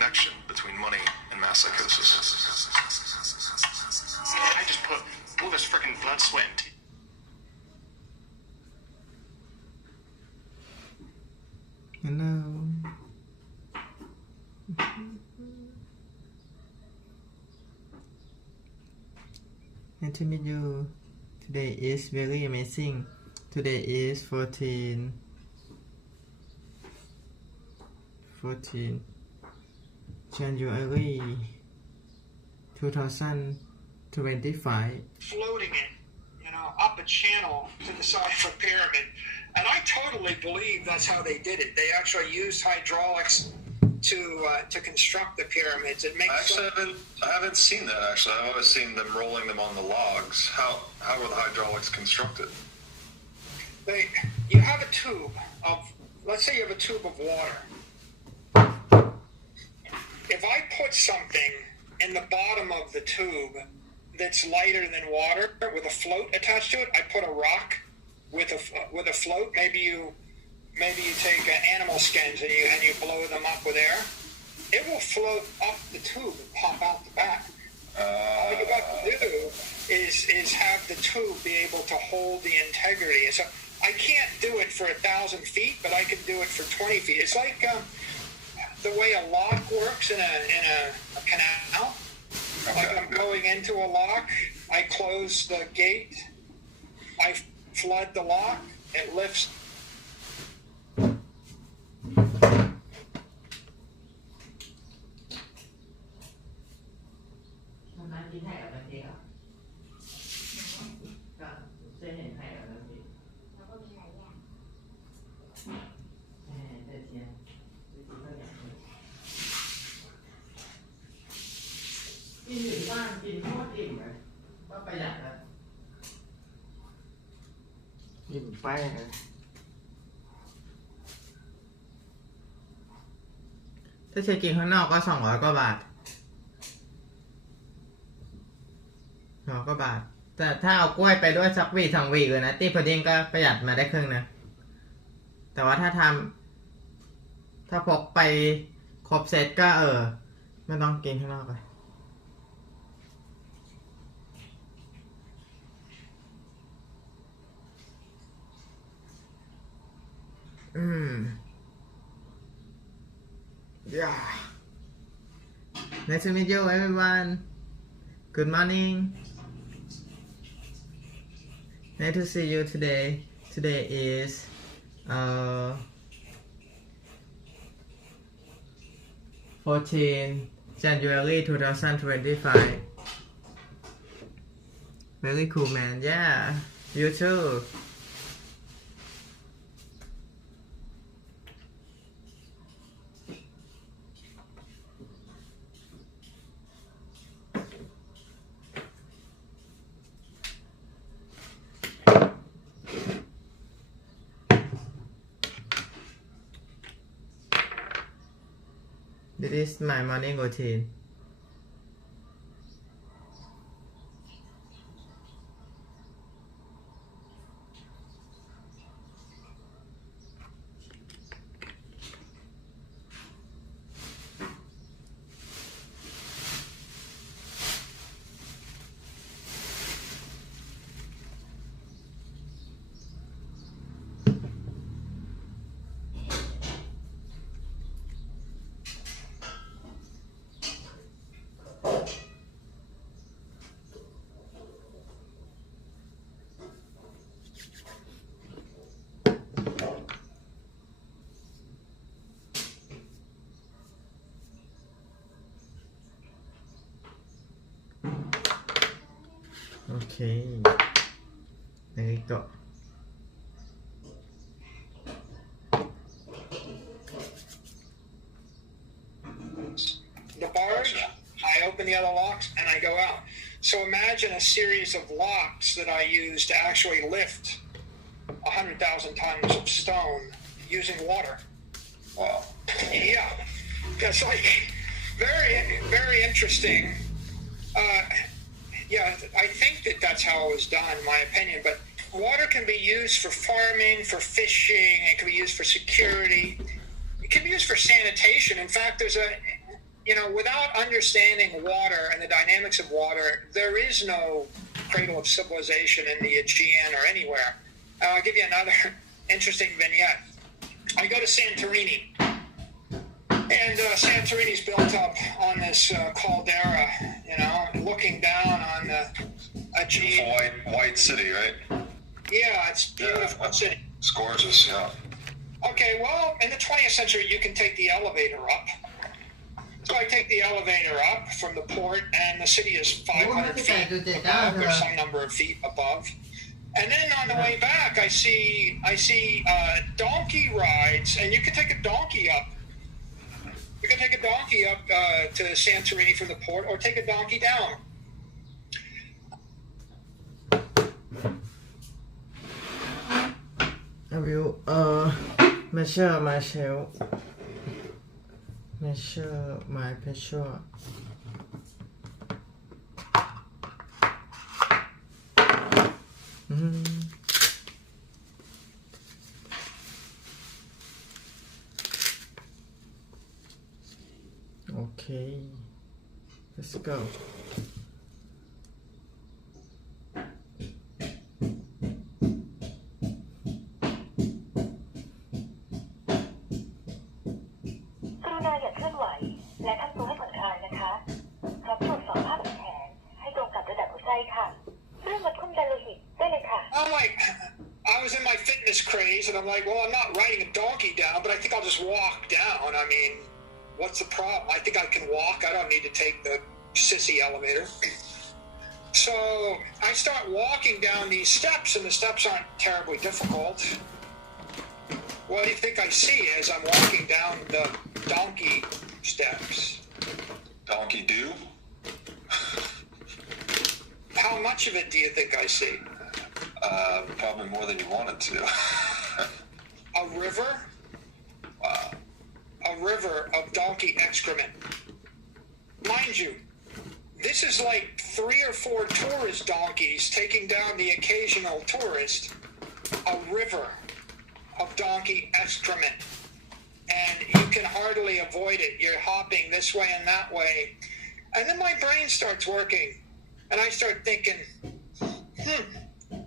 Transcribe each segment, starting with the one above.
connection between money and mass psychosis. I just put all this freaking blood, sweat, and tears. Hello. Nice to meet you. Today is very amazing. Today is 14 January 2025. Floating it, up a channel to the side of a pyramid. And I totally believe that's how they did it. They actually used hydraulics to construct the pyramids. It makes I haven't seen that actually. I've always seen them rolling them on the logs. How were the hydraulics constructed? You have a tube of, let's say you have a tube of water. If I put something in the bottom of the tube that's lighter than water with a float attached to it, I put a rock with a float. Maybe you take animal skins and you blow them up with air. It will float up the tube and pop out the back. All you got to do is have the tube be able to hold the integrity. And so I can't do it for 1,000 feet, but I can do it for 20 feet. It's like the way a lock works in a canal. Okay. Like I'm going into a lock, I close the gate, I flood the lock, it lifts. Nhìnไปถ้าใช้กินข้างนอกก็200 กว่าบาท200 กว่าบาทแต่ถ้าเอากล้วยไปด้วยสักวี2 วีเลยนะตีพอดีก็ประหยัดมาได้ครึ่งนะแต่ว่าถ้าพกไปครบเซตก็ไม่ต้องกินข้างนอกเลยYeah. Nice to meet you, everyone. Good morning. Nice to see you today. Today is 14 January 2025. Very cool, man. Yeah, you too. This is my morning routine. Okay. There you go. The barge, I open the other locks, and I go out. So imagine a series of locks that I use to actually lift 100,000 tons of stone using water. Wow. Yeah. That's like very, very interesting. Yeah, I think that's how it was done, in my opinion. But water can be used for farming, for fishing. It can be used for security. It can be used for sanitation. In fact, there's without understanding water and the dynamics of water, there is no cradle of civilization in the Aegean or anywhere. I'll give you another interesting vignette. I go to Santorini, and Santorini's built up on this caldera, looking down on the Aegean. White city, right? Yeah, it's a beautiful city. It's gorgeous, yeah. Okay, well, in the 20th century, you can take the elevator up. So I take the elevator up from the port, and the city is 500 feet above, or some number of feet above. And then on the way back, I see donkey rides, and you can take a donkey up. You can take a donkey up to Santorini from the port, or take a donkey down. I will measure my shell. Measure my pressure. Okay, let's go. I was in my fitness craze, and I'm like, well, I'm not riding a donkey down, but I think I'll just walk down. I mean, what's the problem? I think I can walk. I don't need to take the sissy elevator. So I start walking down these steps, and the steps aren't terribly difficult. What do you think I see as I'm walking down the donkey steps? Donkey do? How much of it do you think I see? Probably more than you wanted to. A river? Wow. A river of donkey excrement. Mind you, this is like 3 or 4 tourist donkeys taking down the occasional tourist. A river of donkey excrement. And you can hardly avoid it. You're hopping this way and that way. And then my brain starts working. And I start thinking,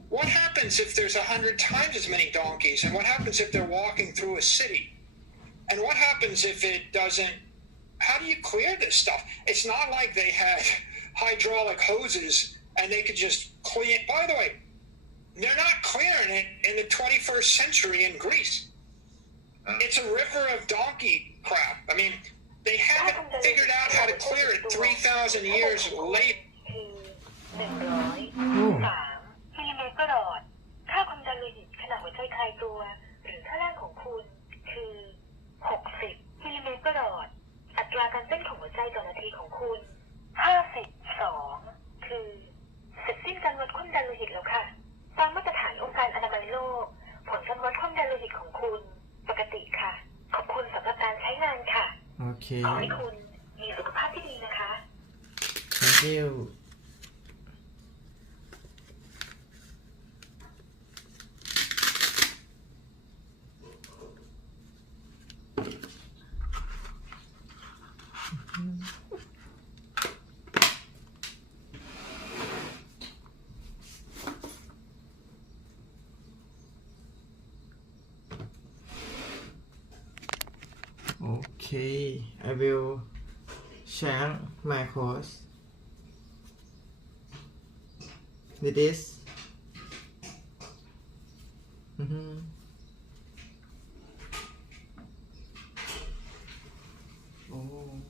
what happens if there's 100 times as many donkeys? And what happens if they're walking through a city? And what happens if it doesn't? How do you clear this stuff? It's not like they had hydraulic hoses and they could just clean. By the way, they're not clearing it in the 21st century in Greece. It's a river of donkey crap. I mean, they haven't figured out how to clear it 3,000 years later. มิลลิเมตรประหลอดค่าความดันโลหิตขณะหัวใจคลายตัวหรือค่าแรงของคุณคือ60มิลลิเมตรประหลอดอัตราการเต้นของหัวใจต่อนาทีของคุณ52คือเสร็จสิ้นการวัดความดันโลหิตแล้วค่ะตามมาตรฐานองค์การอนามัยโลกผลการวัดความดันโลหิตของคุณปกติค่ะขอบคุณสำหรับการใช้งานค่ะขอให้คุณมีสุขภาพที่ดีนะคะ Thank you. Okay, I will share my course with this. Oh.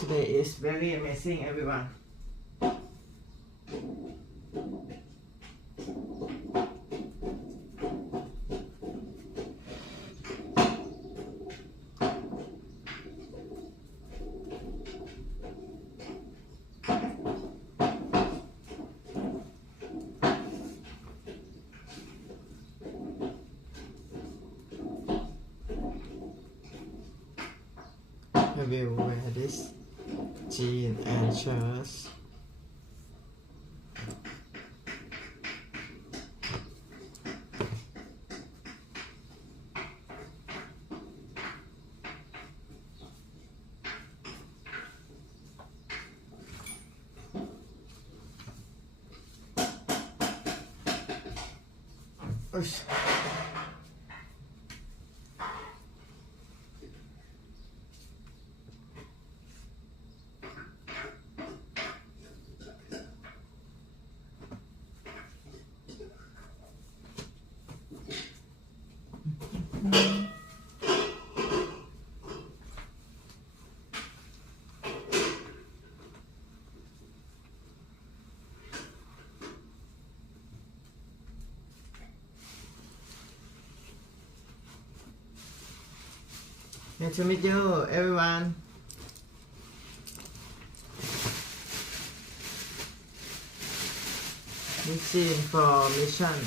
Today is very amazing, everyone. I will wear this jeans and shirts. Nice to meet you, everyone. Mission for mission.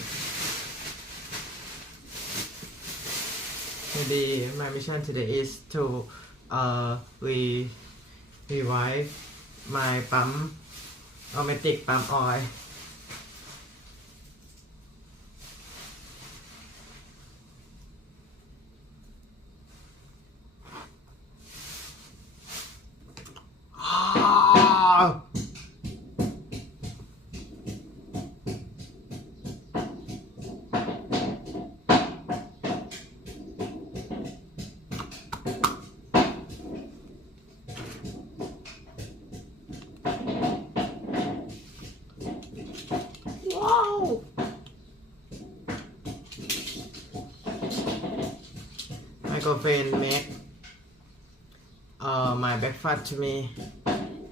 Maybe my mission today is to revive my automatic pump oil. My girlfriend make my breakfast to me.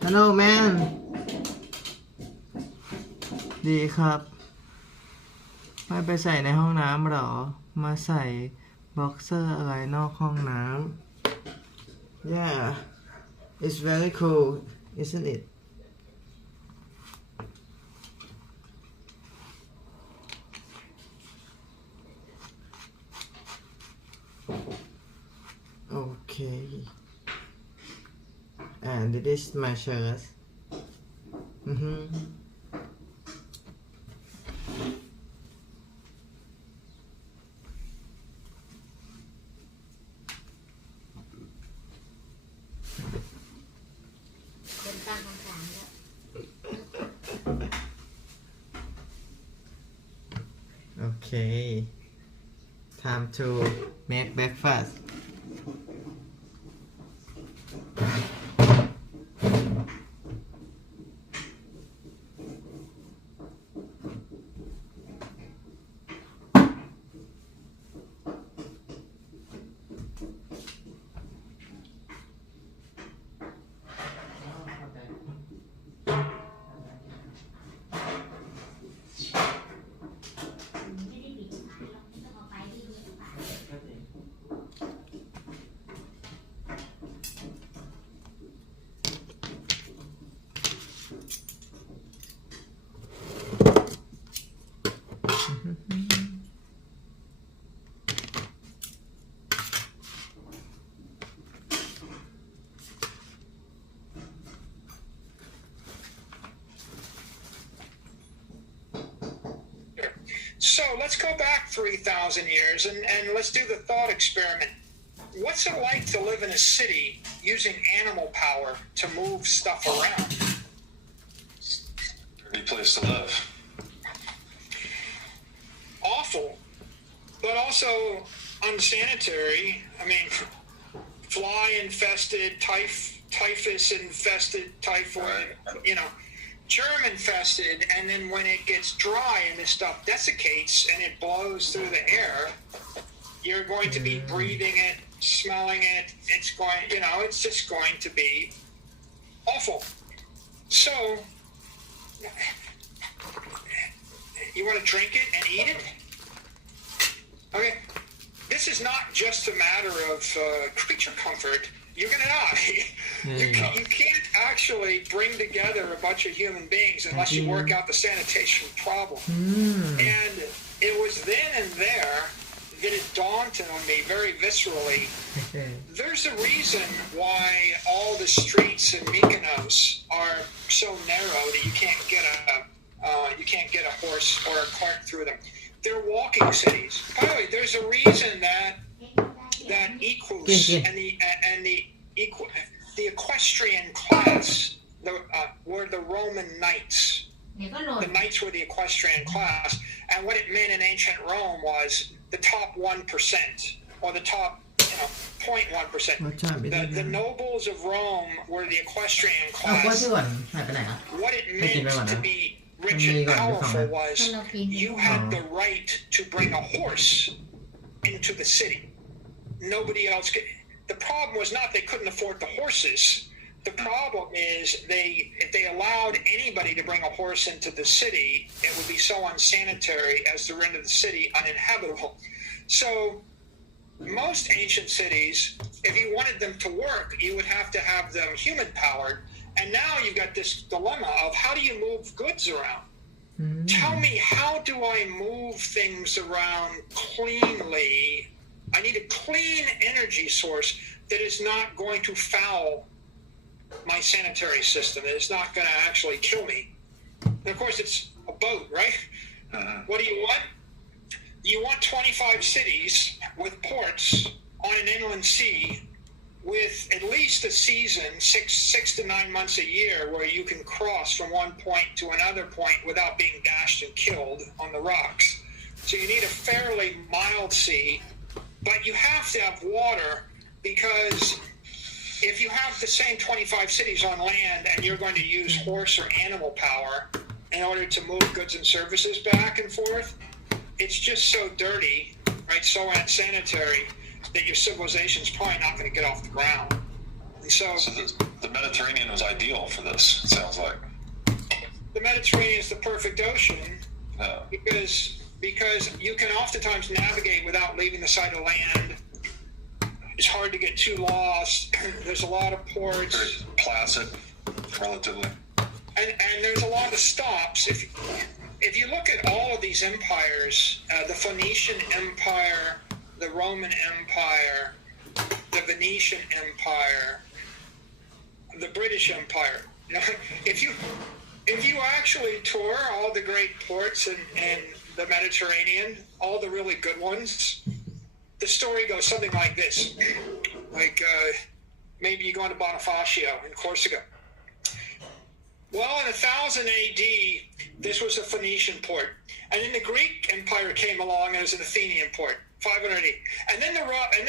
Hello man ดีครับไม่ไปใส่ในห้องน้ำหรอมาใส่บ็อกเซอร์อะไรนอกห้องน้ำ Yeah it's very cool isn't it Okay and this is my shirt Okay time to make breakfast So let's go back 3,000 years and let's do the thought experiment. What's it like to live in a city using animal power to move stuff around? Dirty place to live. Awful, but also unsanitary. I mean, fly-infested, typhus-infested, typhoid, germ-infested, and then when it gets dry and this stuff desiccates and it blows through the air, you're going to be breathing it, smelling it. It's going, it's just going to be awful. So, you want to drink it and eat it? Okay, this is not just a matter of creature comfort. You're going to die. You can't actually bring together a bunch of human beings unless you work out the sanitation problem. And it was then and there that it dawned on me very viscerally. There's a reason why all the streets in Mykonos are so narrow that you can't get a horse or a cart through them. They're walking cities. By the way, there's a reason that equus and the equestrian class were the Roman knights. The knights were the equestrian class, and what it meant in ancient Rome was the top 1%, or the top 0.1%. The nobles of Rome were the equestrian เอากล้วย class. ที่หวนหายไปไหนอ่ะ What it meant to be rich and powerful was you had the right to bring a horse into the city. Nobody else could. The problem was not they couldn't afford the horses. The problem is if they allowed anybody to bring a horse into the city, it would be so unsanitary as to render the city uninhabitable. So most ancient cities, if you wanted them to work, you would have to have them human powered. And now you've got this dilemma of how do you move goods around? Tell me, how do I move things around cleanly? I need a clean energy source that is not going to foul my sanitary system. It's not going to actually kill me. And of course, it's a boat, right? What do you want? You want 25 cities with ports on an inland sea with at least a season, six to 9 months a year, where you can cross from one point to another point without being dashed and killed on the rocks. So you need a fairly mild sea, but you have to have water, because if you have the same 25 cities on land and you're going to use horse or animal power in order to move goods and services back and forth, it's just so dirty, right, so unsanitary, that your civilization's probably not going to get off the ground. And so the Mediterranean was ideal for this, it sounds like. The Mediterranean is the perfect ocean, because you can oftentimes navigate without leaving the side of land. It's hard to get too lost. There's a lot of ports. Very placid, relatively. And there's a lot of stops. If you look at all of these empires, the Phoenician Empire, the Roman Empire, the Venetian Empire, the British Empire, if you actually tour all the great ports in the Mediterranean, all the really good ones, the story goes something like this. Like maybe you go into Bonifacio in Corsica. Well, in 1000 AD, this was a Phoenician port. And then the Greek Empire came along and it was an Athenian port, 500 AD. And then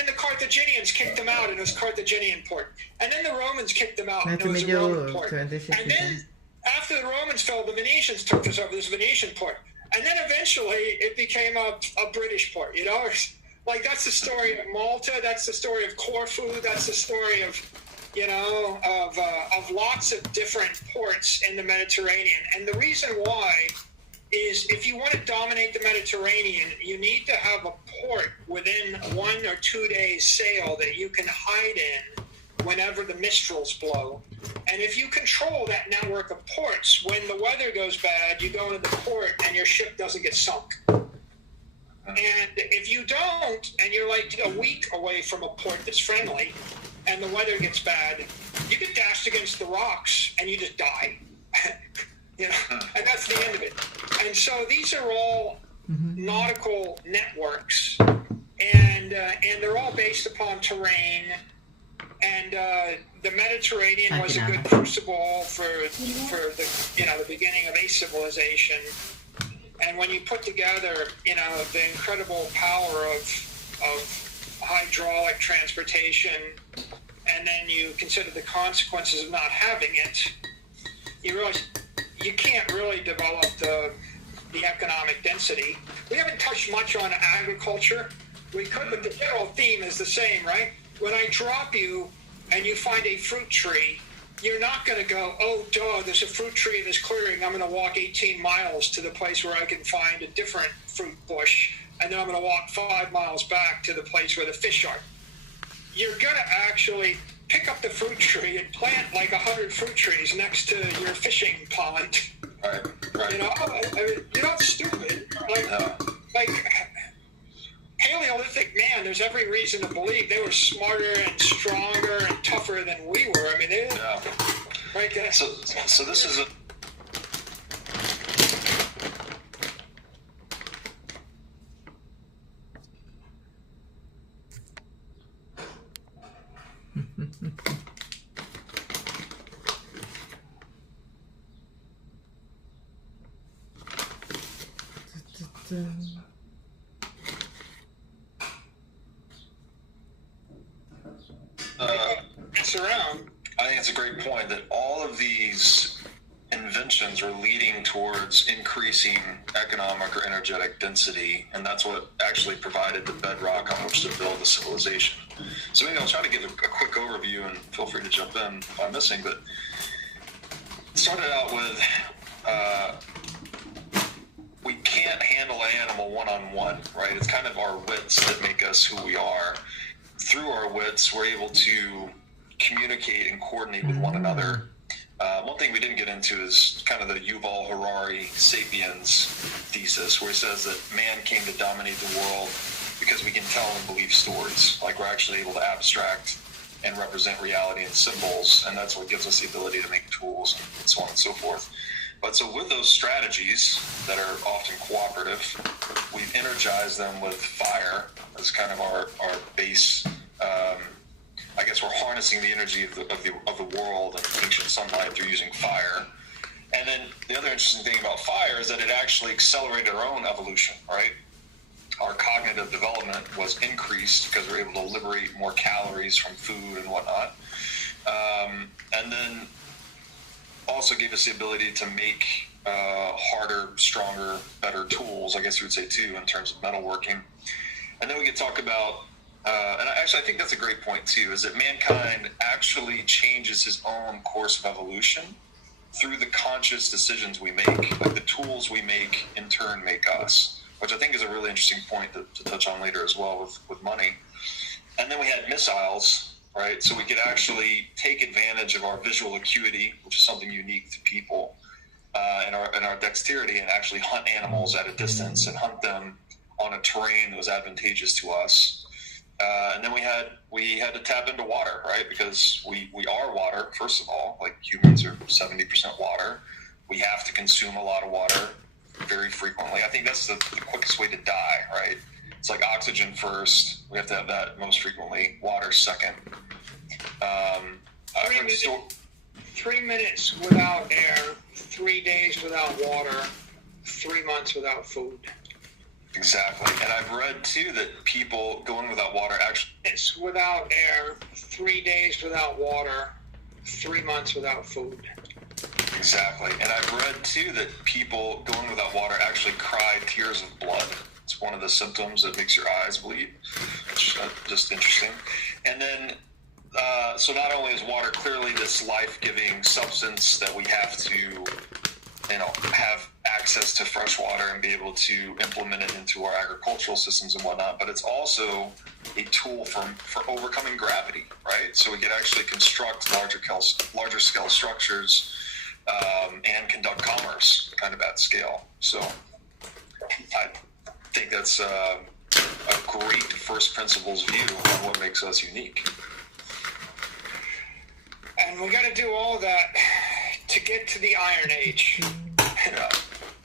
the Carthaginians kicked them out and it was Carthaginian port. And then the Romans kicked them out and it was a Roman port. And then after the Romans fell, the Venetians took this over, this Venetian port. And then eventually it became a British port, Like, that's the story of Malta, that's the story of Corfu, that's the story of lots of different ports in the Mediterranean. And the reason why is if you want to dominate the Mediterranean, you need to have a port within 1 or 2 days sail that you can hide in whenever the mistrals blow. And if you control that network of ports, when the weather goes bad, you go into the port and your ship doesn't get sunk. And if you don't, and you're like a week away from a port that's friendly, and the weather gets bad, you get dashed against the rocks and you just die. And that's the end of it. And so these are all nautical networks, and they're all based upon terrain. And the Mediterranean was a good crucible for the beginning of a civilization. And when you put together, the incredible power of hydraulic transportation, and then you consider the consequences of not having it, you realize you can't really develop the economic density. We haven't touched much on agriculture. We could, but the general theme is the same, right? When I drop you and you find a fruit tree, you're not going to go, oh, duh, there's a fruit tree in this clearing. I'm going to walk 18 miles to the place where I can find a different fruit bush, and then I'm going to walk 5 miles back to the place where the fish are. You're going to actually pick up the fruit tree and plant like 100 fruit trees next to your fishing pond. Right. You're not stupid. Like Paleolithic man, there's every reason to believe they were smarter and stronger and tougher than we were. I mean, right? So this is a It's around. I think it's a great point that all of these inventions are leading towards increasing economic or energetic density, and that's what actually provided the bedrock on which to build a civilization. So maybe I'll try to give a quick overview, and feel free to jump in if I'm missing, but it started out with we can't handle an animal one-on-one, right? It's kind of our wits that make us who we are. Through our wits, we're able to communicate and coordinate with one another. One thing we didn't get into is kind of the Yuval Harari Sapiens thesis, where he says that man came to dominate the world because we can tell and believe stories. Like, we're actually able to abstract and represent reality in symbols, and that's what gives us the ability to make tools and so on and so forth. But so with those strategies that are often cooperative, we've energized them with fire as kind of our base. I guess we're harnessing the energy of the world and ancient sunlight through using fire. And then the other interesting thing about fire is that it actually accelerated our own evolution, right? Our cognitive development was increased because we're able to liberate more calories from food and whatnot. And then also gave us the ability to make harder, stronger, better tools, I guess you would say too, in terms of metalworking. And then we could talk about, and I think that's a great point too, is that mankind actually changes his own course of evolution through the conscious decisions we make. Like, the tools we make in turn make us, which I think is a really interesting point to touch on later as well with money. And then we had missiles, right? So we could actually take advantage of our visual acuity, which is something unique to people, and our dexterity, and actually hunt animals at a distance and hunt them on a terrain that was advantageous to us. And then we had to tap into water, right? Because we are water, first of all. Like, humans are 70% water. We have to consume a lot of water very frequently. I think that's the quickest way to die, right? It's like oxygen first. We have to have that most frequently. Water second. 3 minutes without air, 3 days without water, 3 months without food. Exactly. And I've read too that people going without water actually... It's without air, 3 days without water, 3 months without food. Exactly. And I've read too that people going without water actually cry tears of blood. It's one of the symptoms that makes your eyes bleed, which is just interesting. And then, so not only is water clearly this life-giving substance that we have to, have access to fresh water and be able to implement it into our agricultural systems and whatnot, but it's also a tool for overcoming gravity, right? So we could actually construct larger scale structures and conduct commerce kind of at scale. So I think that's a great first principles view of what makes us unique. And we got to do all that to get to the Iron Age. Yeah.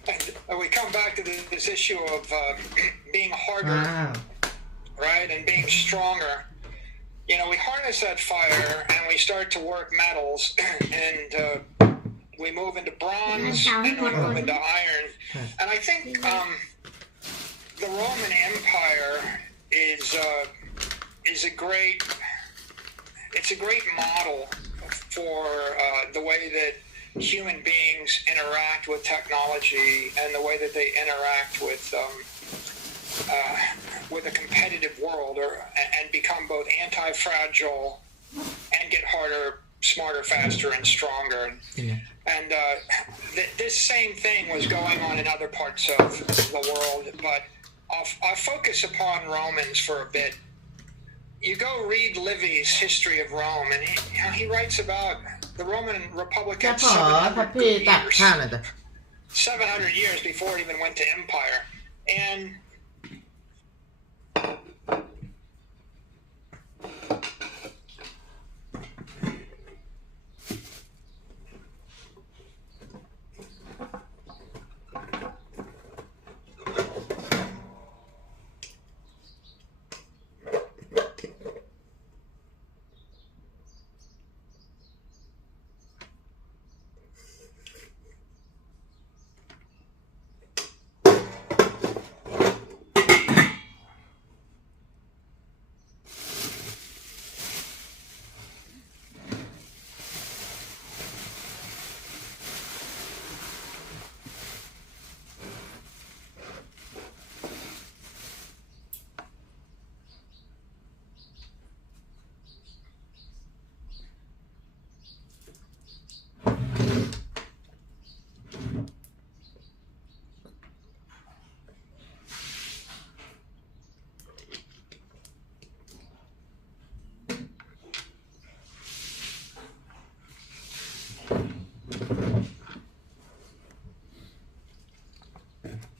And we come back to this issue of being harder, right, and being stronger. We harness that fire and we start to work metals, and we move into bronze, and we move into iron. And I think the Roman Empire is a great model for the way that human beings interact with technology and the way that they interact with a competitive world, and become both anti-fragile and get harder, smarter, faster, and stronger. Yeah. And this same thing was going on in other parts of the world, but I'll focus upon Romans for a bit. You go read Livy's History of Rome, and he writes about the Roman Republic had 700 years before it even went to empire. And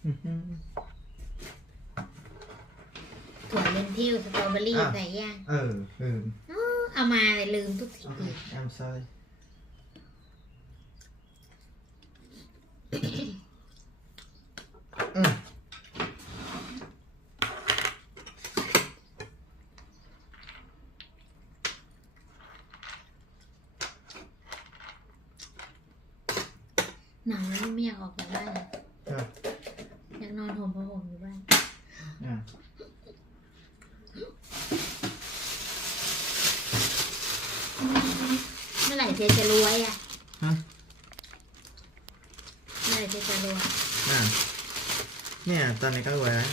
อือฮึ ถั่วเลนทิลสตรอเบอรี่ใส่ย่าง ลืม เอามาเลยลืมทุกที I'm sorry หนาวแล้วไม่อยากออกจากบ้านเลย อ่ะ อยากนอนห่มผ้าห่มอยู่บ้าน อ่ะ เมื่อไหร่เจ๊จะรวยอ่ะ ฮะ เมื่อไหร่เจ๊จะรวย อ่ะเนี่ยตอนนี้ก็รวยแล้ว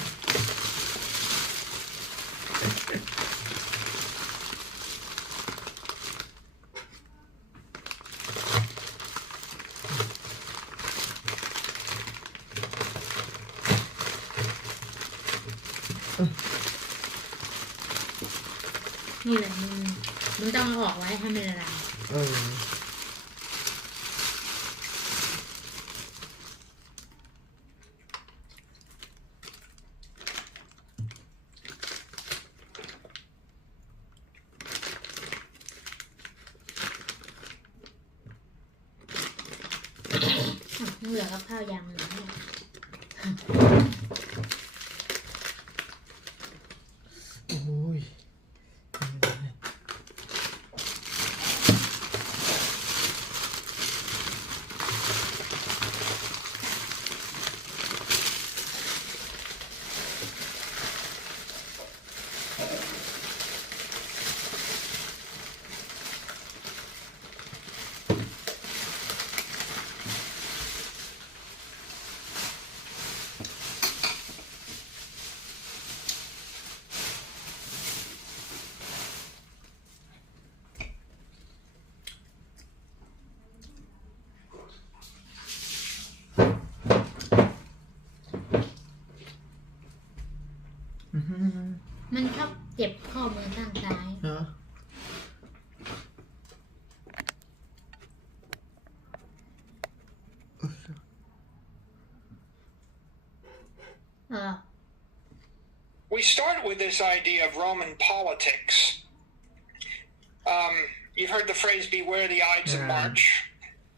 นี่แหละมึงต้องเอาออกไว้ให้มันละลาย เหลือกับข้าวยางหนึ่งเนี่ย โอ้ย มันชอบเจ็บข้อมือข้างซ้าย เหรอ We started with this idea of Roman politics. You've heard the phrase "beware the Ides of March,"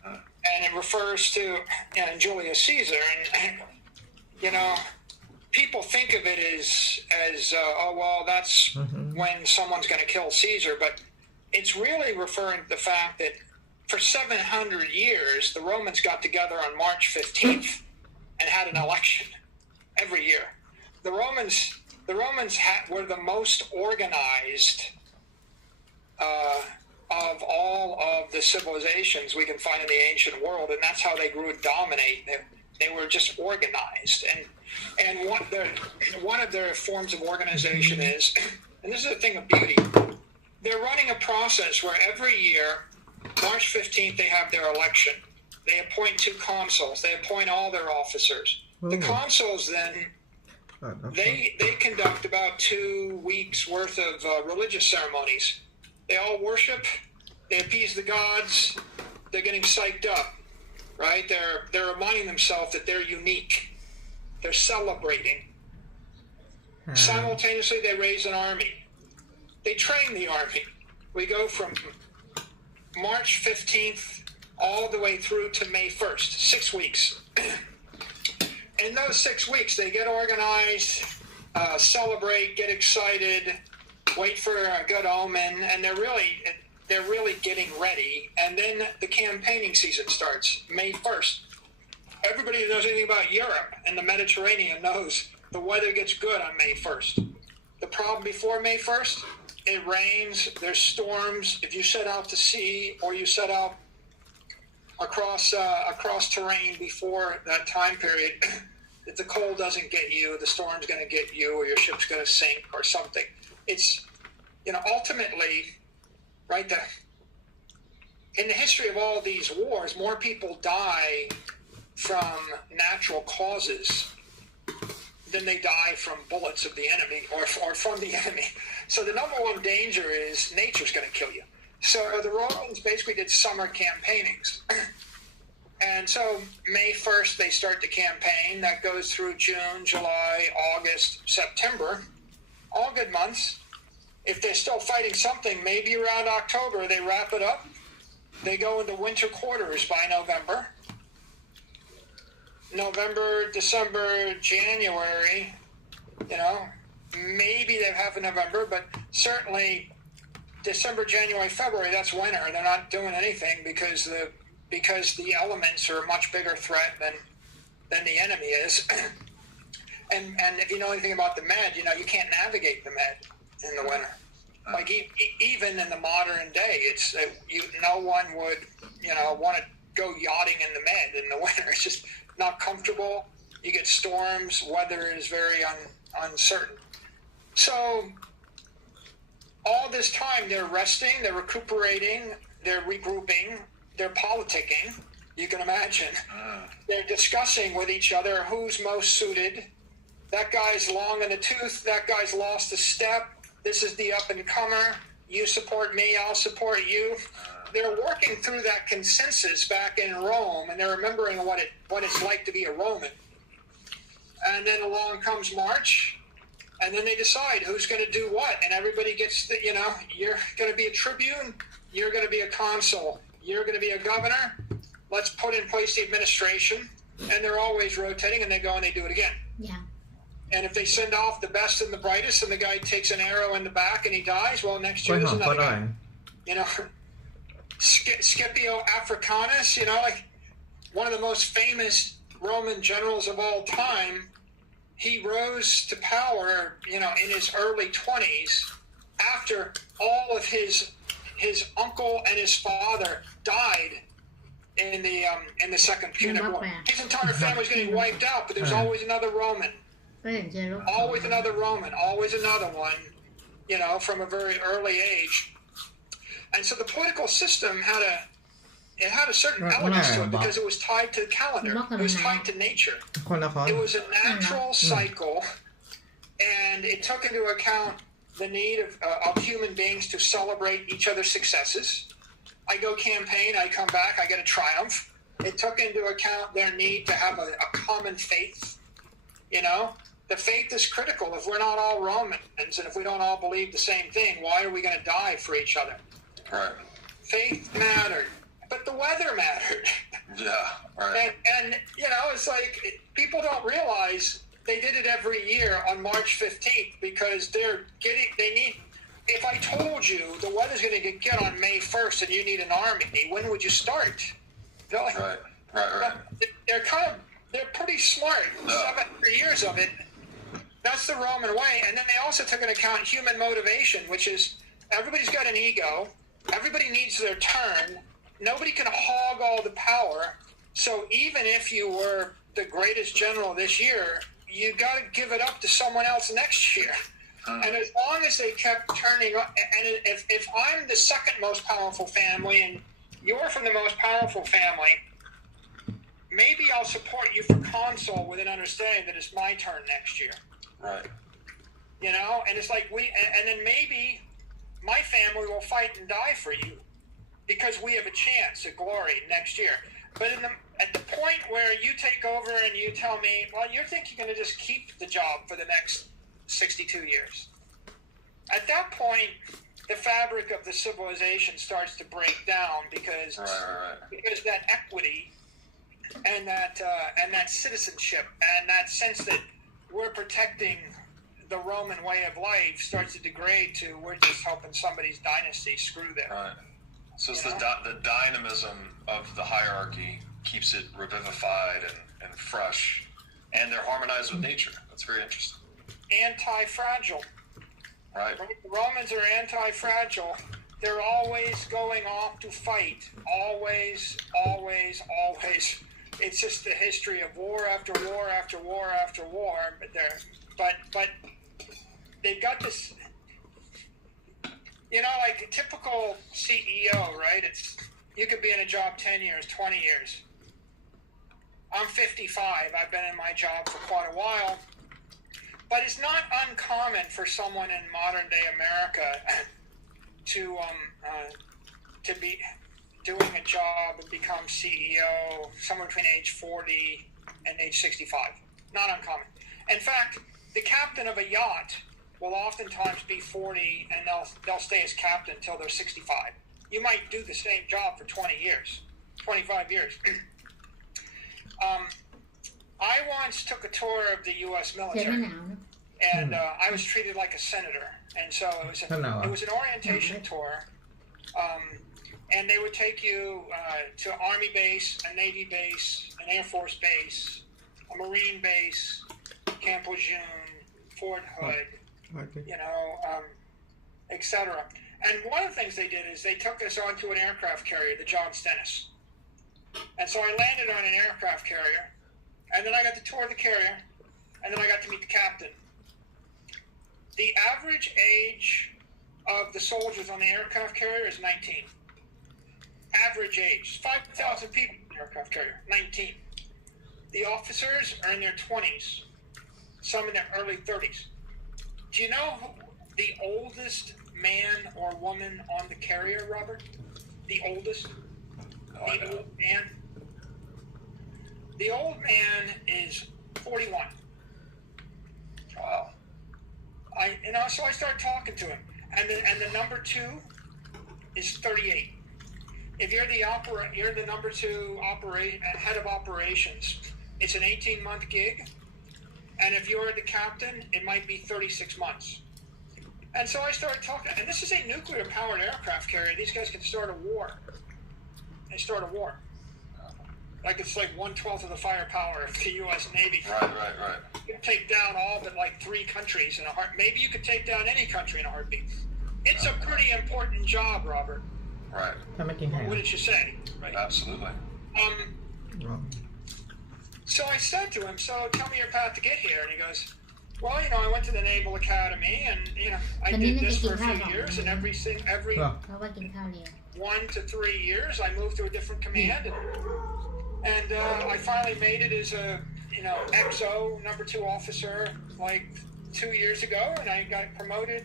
and it refers to Julius Caesar. And people think of it as oh well, that's when someone's going to kill Caesar, but it's really referring to the fact that for 700 years the Romans got together on March 15th and had an election every year. The Romans were the most organized of all of the civilizations we can find in the ancient world, and that's how they grew to dominate. They were just organized, and one of their forms of organization is, and this is a thing of beauty, they're running a process where every year, March 15th, they have their election. They appoint 2 consuls. They appoint all their officers. The consuls then, they conduct about 2 weeks worth of religious ceremonies. They all worship. They appease the gods. They're getting psyched up, right? They're reminding themselves that they're unique. They're celebrating. Simultaneously, they raise an army. They train the army. We go from March 15th all the way through to May 1st, 6 weeks. In those 6 weeks, they get organized, celebrate, get excited, wait for a good omen, and they're really getting ready. And then the campaigning season starts, May 1st. Everybody who knows anything about Europe and the Mediterranean knows the weather gets good on May 1st. The problem before May 1st, it rains, there's storms. If you set out to sea or you set out across terrain before that time period, if the cold doesn't get you, the storm's going to get you, or your ship's going to sink or something. It's, ultimately, right, in the history of all these wars, more people die from natural causes than they die from bullets of the enemy or from the enemy. So the number one danger is nature's going to kill you. So the Romans basically did summer campaignings. And so May 1st, they start the campaign. That goes through June, July, August, September. All good months. If they're still fighting something, maybe around October, they wrap it up. They go into winter quarters by November. November, December, January, maybe they have a November, but certainly December, January, February, that's winter. They're not doing anything because the elements are a much bigger threat than the enemy is. and if you know anything about the Med, you can't navigate the Med in the winter. Like even in the modern day, it's no one would want to go yachting in the Med in the winter. It's just not comfortable. You get storms. Weather is very uncertain. So all this time they're resting, they're recuperating, they're regrouping, they're politicking. You can imagine. They're discussing with each other who's most suited. That guy's long in the tooth. That guy's lost a step. This is the up-and-comer. You support me, I'll support you. They're working through that consensus back in Rome, and they're remembering what it's like to be a Roman. And then along comes March, and then they decide who's going to do what. And everybody gets, you're going to be a tribune, you're going to be a consul, you're going to be a governor. Let's put in place the administration. And they're always rotating, and they go and they do it again. Yeah. And if they send off the best and the brightest, and the guy takes an arrow in the back and he dies, well, next year there's another guy. Scipio Africanus, like one of the most famous Roman generals of all time, he rose to power, in his early 20s after all of his uncle and his father died in the Second Punic War. His entire family was getting wiped out, but there's always another Roman. Always another Roman, always another one, from a very early age. And so the political system had a certain elements to it because it was tied to the calendar. It was tied to nature. It was a natural cycle, and it took into account the need of human beings to celebrate each other's successes. I go campaign, I come back, I get a triumph. It took into account their need to have a common faith. The faith is critical. If we're not all Romans and if we don't all believe the same thing, why are we going to die for each other? Right. Faith mattered, but the weather mattered. Yeah, right. And it's like people don't realize they did it every year on March 15th because they need. If I told you the weather's going to get on May 1st and you need an army, when would you start? Right. They're pretty smart. 7 years of it. That's the Roman way. And then they also took into account human motivation, which is everybody's got an ego. Everybody needs their turn. Nobody can hog all the power. So even if you were the greatest general this year, you got to give it up to someone else next year. And as long as they kept turning up, and if I'm the second most powerful family and you're from the most powerful family, maybe I'll support you for consul with an understanding that it's my turn next year. Right. And it's like and then maybe my family will fight and die for you because we have a chance at glory next year. But at the point where you take over and you tell me, well, you think you're going to just keep the job for the next 62 years. At that point, the fabric of the civilization starts to break down because that equity and that citizenship and that sense that we're protecting the Roman way of life starts to degrade to we're just helping somebody's dynasty screw them. Right. So it's the dynamism of the hierarchy keeps it revivified and fresh, and they're harmonized with nature. That's very interesting. Anti-fragile. Right. The Romans are anti-fragile. They're always going off to fight. Always, always, always. It's just the history of war after war after war after war. But they've got this, like a typical CEO, right? You could be in a job 10 years, 20 years. I'm 55. I've been in my job for quite a while. But it's not uncommon for someone in modern day America to doing a job and become CEO somewhere between age 40 and age 65. Not uncommon. In fact, the captain of a yacht will oftentimes be 40 and they'll stay as captain until they're 65. You might do the same job for 20 years, 25 years. I once took a tour of the U.S. เสียง military, ไม่หนาวนะ and I was treated like a senator. And so it was an orientation tour, and they would take you to Army base, a Navy base, an Air Force base, a Marine base, Camp Lejeune, Fort Hood, etc. And one of the things they did is they took us onto an aircraft carrier, the John Stennis. And so I landed on an aircraft carrier, and then I got to tour the carrier, and then I got to meet the captain. The average age of the soldiers on the aircraft carrier is 19. Average age, 5,000 people in the aircraft carrier, 19. The officers are in their 20s, some in their early 30s. Do you know the oldest man or woman on the carrier, Robert? The oldest? The old man? The old man is 41. Wow. So I started talking to him, and the number 2 is 38. If you're the number 2 head of operations, it's an 18-month gig, and if you're the captain, it might be 36 months. And so I started talking, and this is a nuclear-powered aircraft carrier. These guys can start a war. They start a war. Like it's like 1/12 of the firepower of the U.S. Navy. Right. You can take down all but like 3 countries in a heart. Maybe you could take down any country in a heartbeat. It's a pretty important job, Robert. Right. Wouldn't you say? Right. Absolutely. So I said to him, "So tell me your path to get here." And he goes, "Well, I went to the Naval Academy, and I did this for a few years, and every เพราะว่ากินข้าวเร็ว 1 to 3 years, I moved to a different command, and I finally made it as a XO number 2 officer like 2 years ago, and I got promoted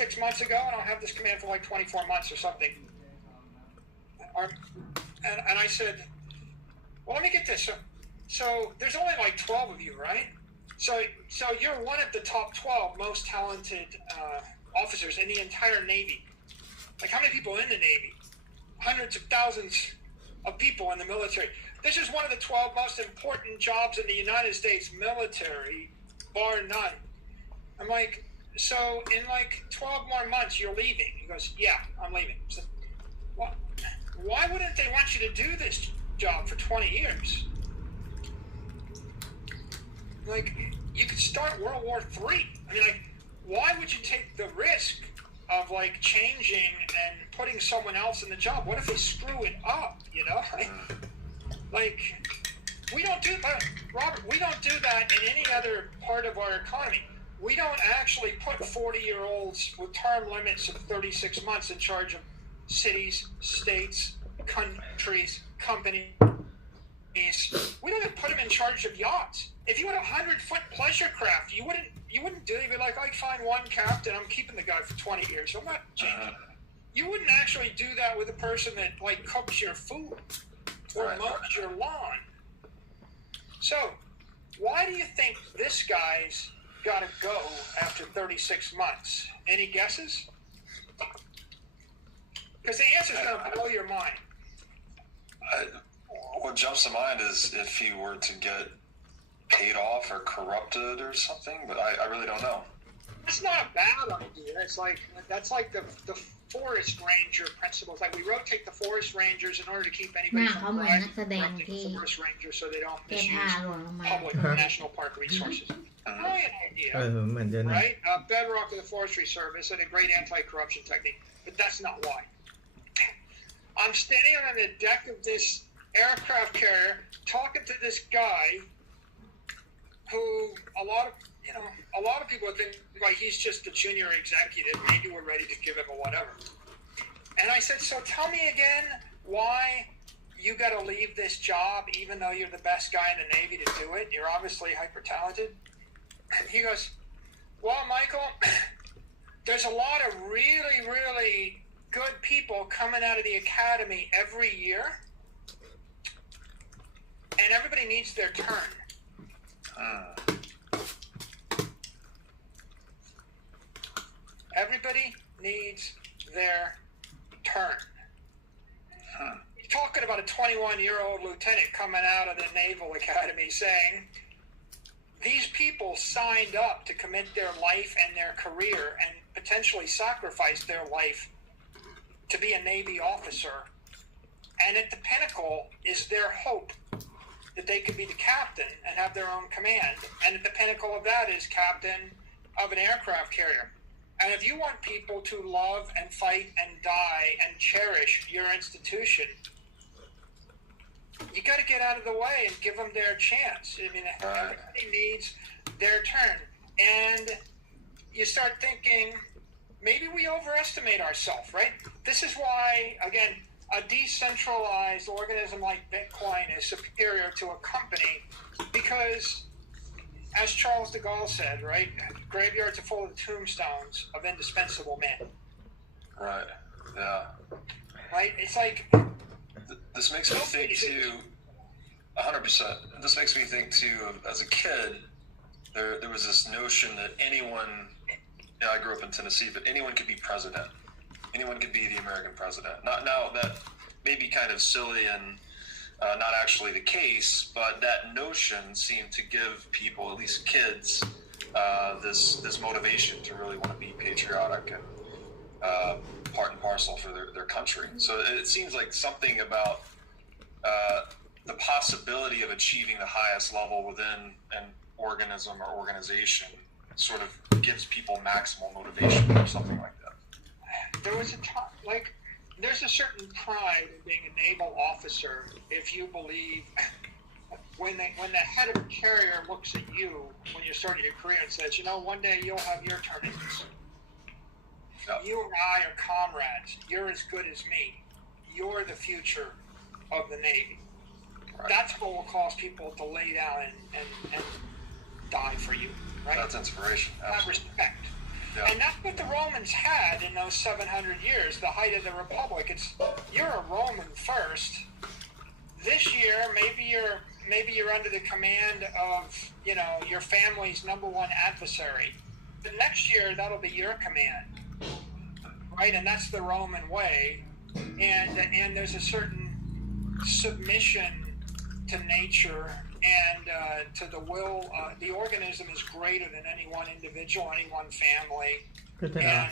6 months ago, and I'll have this command for like 24 months or something." And I said, "Well, let me get this. So there's only like 12 of you, right? So you're one of the top 12 most talented officers in the entire Navy. Like, how many people in the Navy? Hundreds of thousands of people in the military. This is one of the 12 most important jobs in the United States military, bar none." I'm like, "So in like 12 more months, you're leaving?" He goes, "Yeah, I'm leaving." So, well, why wouldn't they want you to do this job for 20 years? Like, you could start World War III. I mean, like, why would you take the risk of like changing and putting someone else in the job? What if they screw it up? Like we don't do that, Robert. We don't do that in any other part of our economy. We don't actually put 40-year-olds with term limits of 36 months in charge of cities, states, countries, companies. We don't even put them in charge of yachts. If you had a 100-foot pleasure craft, you wouldn't do it. You'd be like, "I find one captain, I'm keeping the guy for 20 years. I'm not changing." You wouldn't actually do that with a person that like cooks your food or mows your lawn. So, why do you think this guy's got to go after 36 months? Any guesses? Because the answer's going to blow your mind. What jumps to mind is if he were to get paid off or corrupted or something, but I really don't know. That's not a bad idea. That's like the forest ranger principles. Like, we rotate the forest rangers in order to keep anybody from corrupting the forest rangers so they don't เก็บ misuse ผ้าหลวงลงมา public national park resources. Brilliant idea, เหมือนเดิมนะ right? Bedrock of the Forestry Service and a great anti-corruption technique. But that's not why. I'm standing on the deck of this aircraft carrier talking to this guy who a lot of people think like he's just a junior executive. Maybe we're ready to give him a whatever. And I said, "So tell me again why you got to leave this job even though you're the best guy in the Navy to do it. You're obviously hyper talented." He goes, "Well, Michael, there's a lot of really, really good people coming out of the academy every year, and everybody needs their turn. Everybody needs their turn. You're talking about a 21-year-old lieutenant coming out of the Naval Academy saying, these people signed up to commit their life and their career and potentially sacrifice their life to be a Navy officer. And at the pinnacle is their hope that they could be the captain and have their own command. And at the pinnacle of that is captain of an aircraft carrier. And if you want people to love and fight and die and cherish your institution, you got to get out of the way and give them their chance. I mean, everybody needs their turn. And you start thinking, maybe we overestimate ourselves, right? This is why, again, a decentralized organism like Bitcoin is superior to a company because, as Charles de Gaulle said, right, graveyards are full of the tombstones of indispensable men. Right. Yeah. Right? It's like... This makes me think too, 100%. This makes me think too, as a kid, there was this notion that anyone, I grew up in Tennessee, but anyone could be president. Anyone could be the American president. Now that may be kind of silly and not actually the case, but that notion seemed to give people, at least kids, this motivation to really want to be patriotic and part and parcel for their country. So it seems like something about the possibility of achieving the highest level within an organism or organization sort of gives people maximal motivation or something like that. There was a time, like, there's a certain pride in being a naval officer if you believe when the head of a carrier looks at you when you're starting your career and says, you know, one day you'll have your turn in this. Yep. You and I are comrades. You're as good as me. You're the future of the Navy. Right. That's what will cause people to lay down and die for you. Right? That's inspiration. That respect. Yeah. And that's what the Romans had in those 700 years, the height of the Republic. It's, you're a Roman first. This year, maybe you're under the command of, you know, your family's number one adversary. The next year, that'll be your command. Right? And that's the Roman way. And there's a certain submission to nature and to the will. The organism is greater than any one individual, any one family. And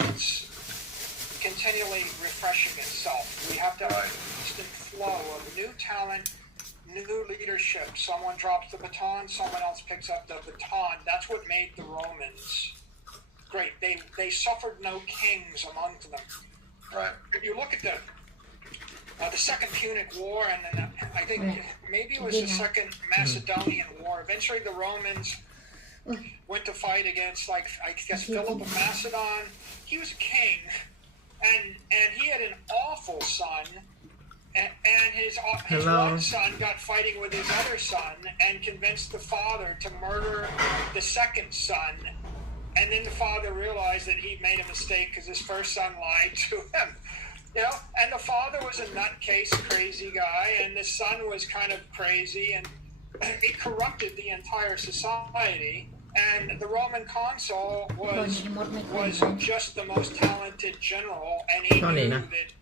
it's continually refreshing itself. We have to have a constant flow of new talent, new leadership. Someone drops the baton, someone else picks up the baton. That's what made the Romans great. They suffered no kings among them. Right. If you look at the Second Punic War, and then I think maybe it was the Second Macedonian War. Eventually, the Romans went to fight against, like, I guess, Philip of Macedon. He was a king, and he had an awful son, and his one son got fighting with his other son and convinced the father to murder the second son. And then the father realized that he'd made a mistake because his first son lied to him. You know, and the father was a nutcase, crazy guy, and the son was kind of crazy, and it corrupted the entire society. And the Roman consul was just the most talented general, and he knew that,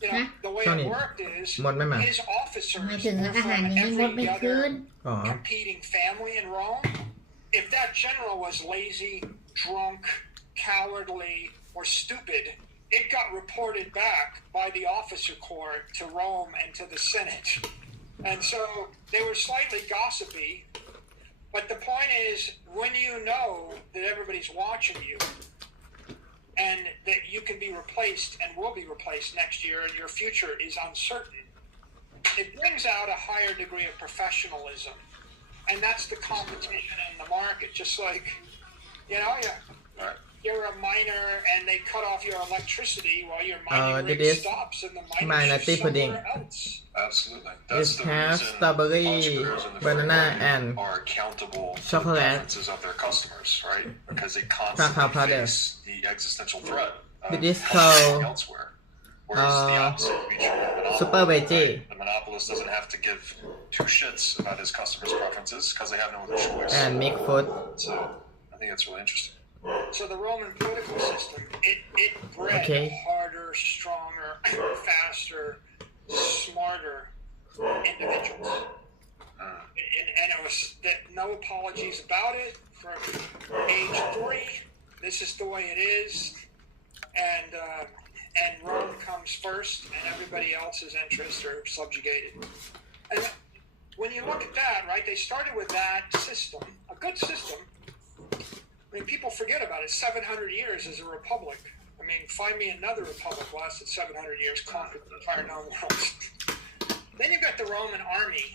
you know, the way it worked is his officers were from every other competing family in Rome. If that general was lazy, drunk, cowardly, or stupid, it got reported back by the officer corps to Rome and to the Senate. And so they were slightly gossipy. But the point is, when you know that everybody's watching you and that you can be replaced and will be replaced next year and your future is uncertain, it brings out a higher degree of professionalism. And that's the competition in the market. Just like, you know, you're a miner and they cut off your electricity while your mining rig stops and the miners are somewhere else. Absolutely. That's the reason strawberry, entrepreneurs in the banana, and are accountable for the chocolate preferences of their customers, right? Because they constantly face the existential threat It is everything called elsewhere. Whereas the opposite would be true of monopoly. Super Veggie. Right? The monopolist doesn't have to give two shits about his customers' preferences because they have no other choice. and make food. So I think that's really interesting. So the Roman political system, it bred Okay. harder, stronger, faster, smarter individuals. And it was that no apologies about it from age 3. This is the way it is, and Rome comes first, and everybody else's interests are subjugated. And when you look at that, right, they started with that system, a good system. I mean, people forget about it. 700 years as a republic. I mean, find me another republic lasted 700 years, conquered the entire known world. Then you've got the Roman army,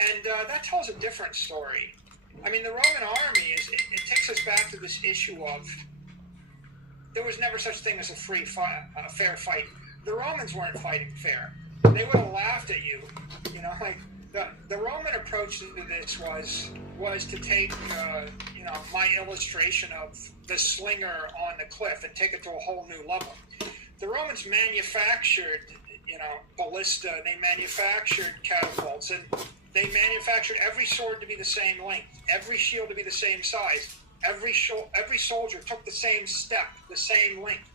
and that tells a different story. I mean, the Roman army it takes us back to this issue of there was never such thing as a fair fight. The Romans weren't fighting fair. They would have laughed at you. You know, like the Roman approach to this was to take my illustration of the slinger on the cliff and take it to a whole new level. The Romans manufactured ballista, they manufactured catapults, and they manufactured every sword to be the same length, every shield to be the same size, every soldier took the same step, the same length.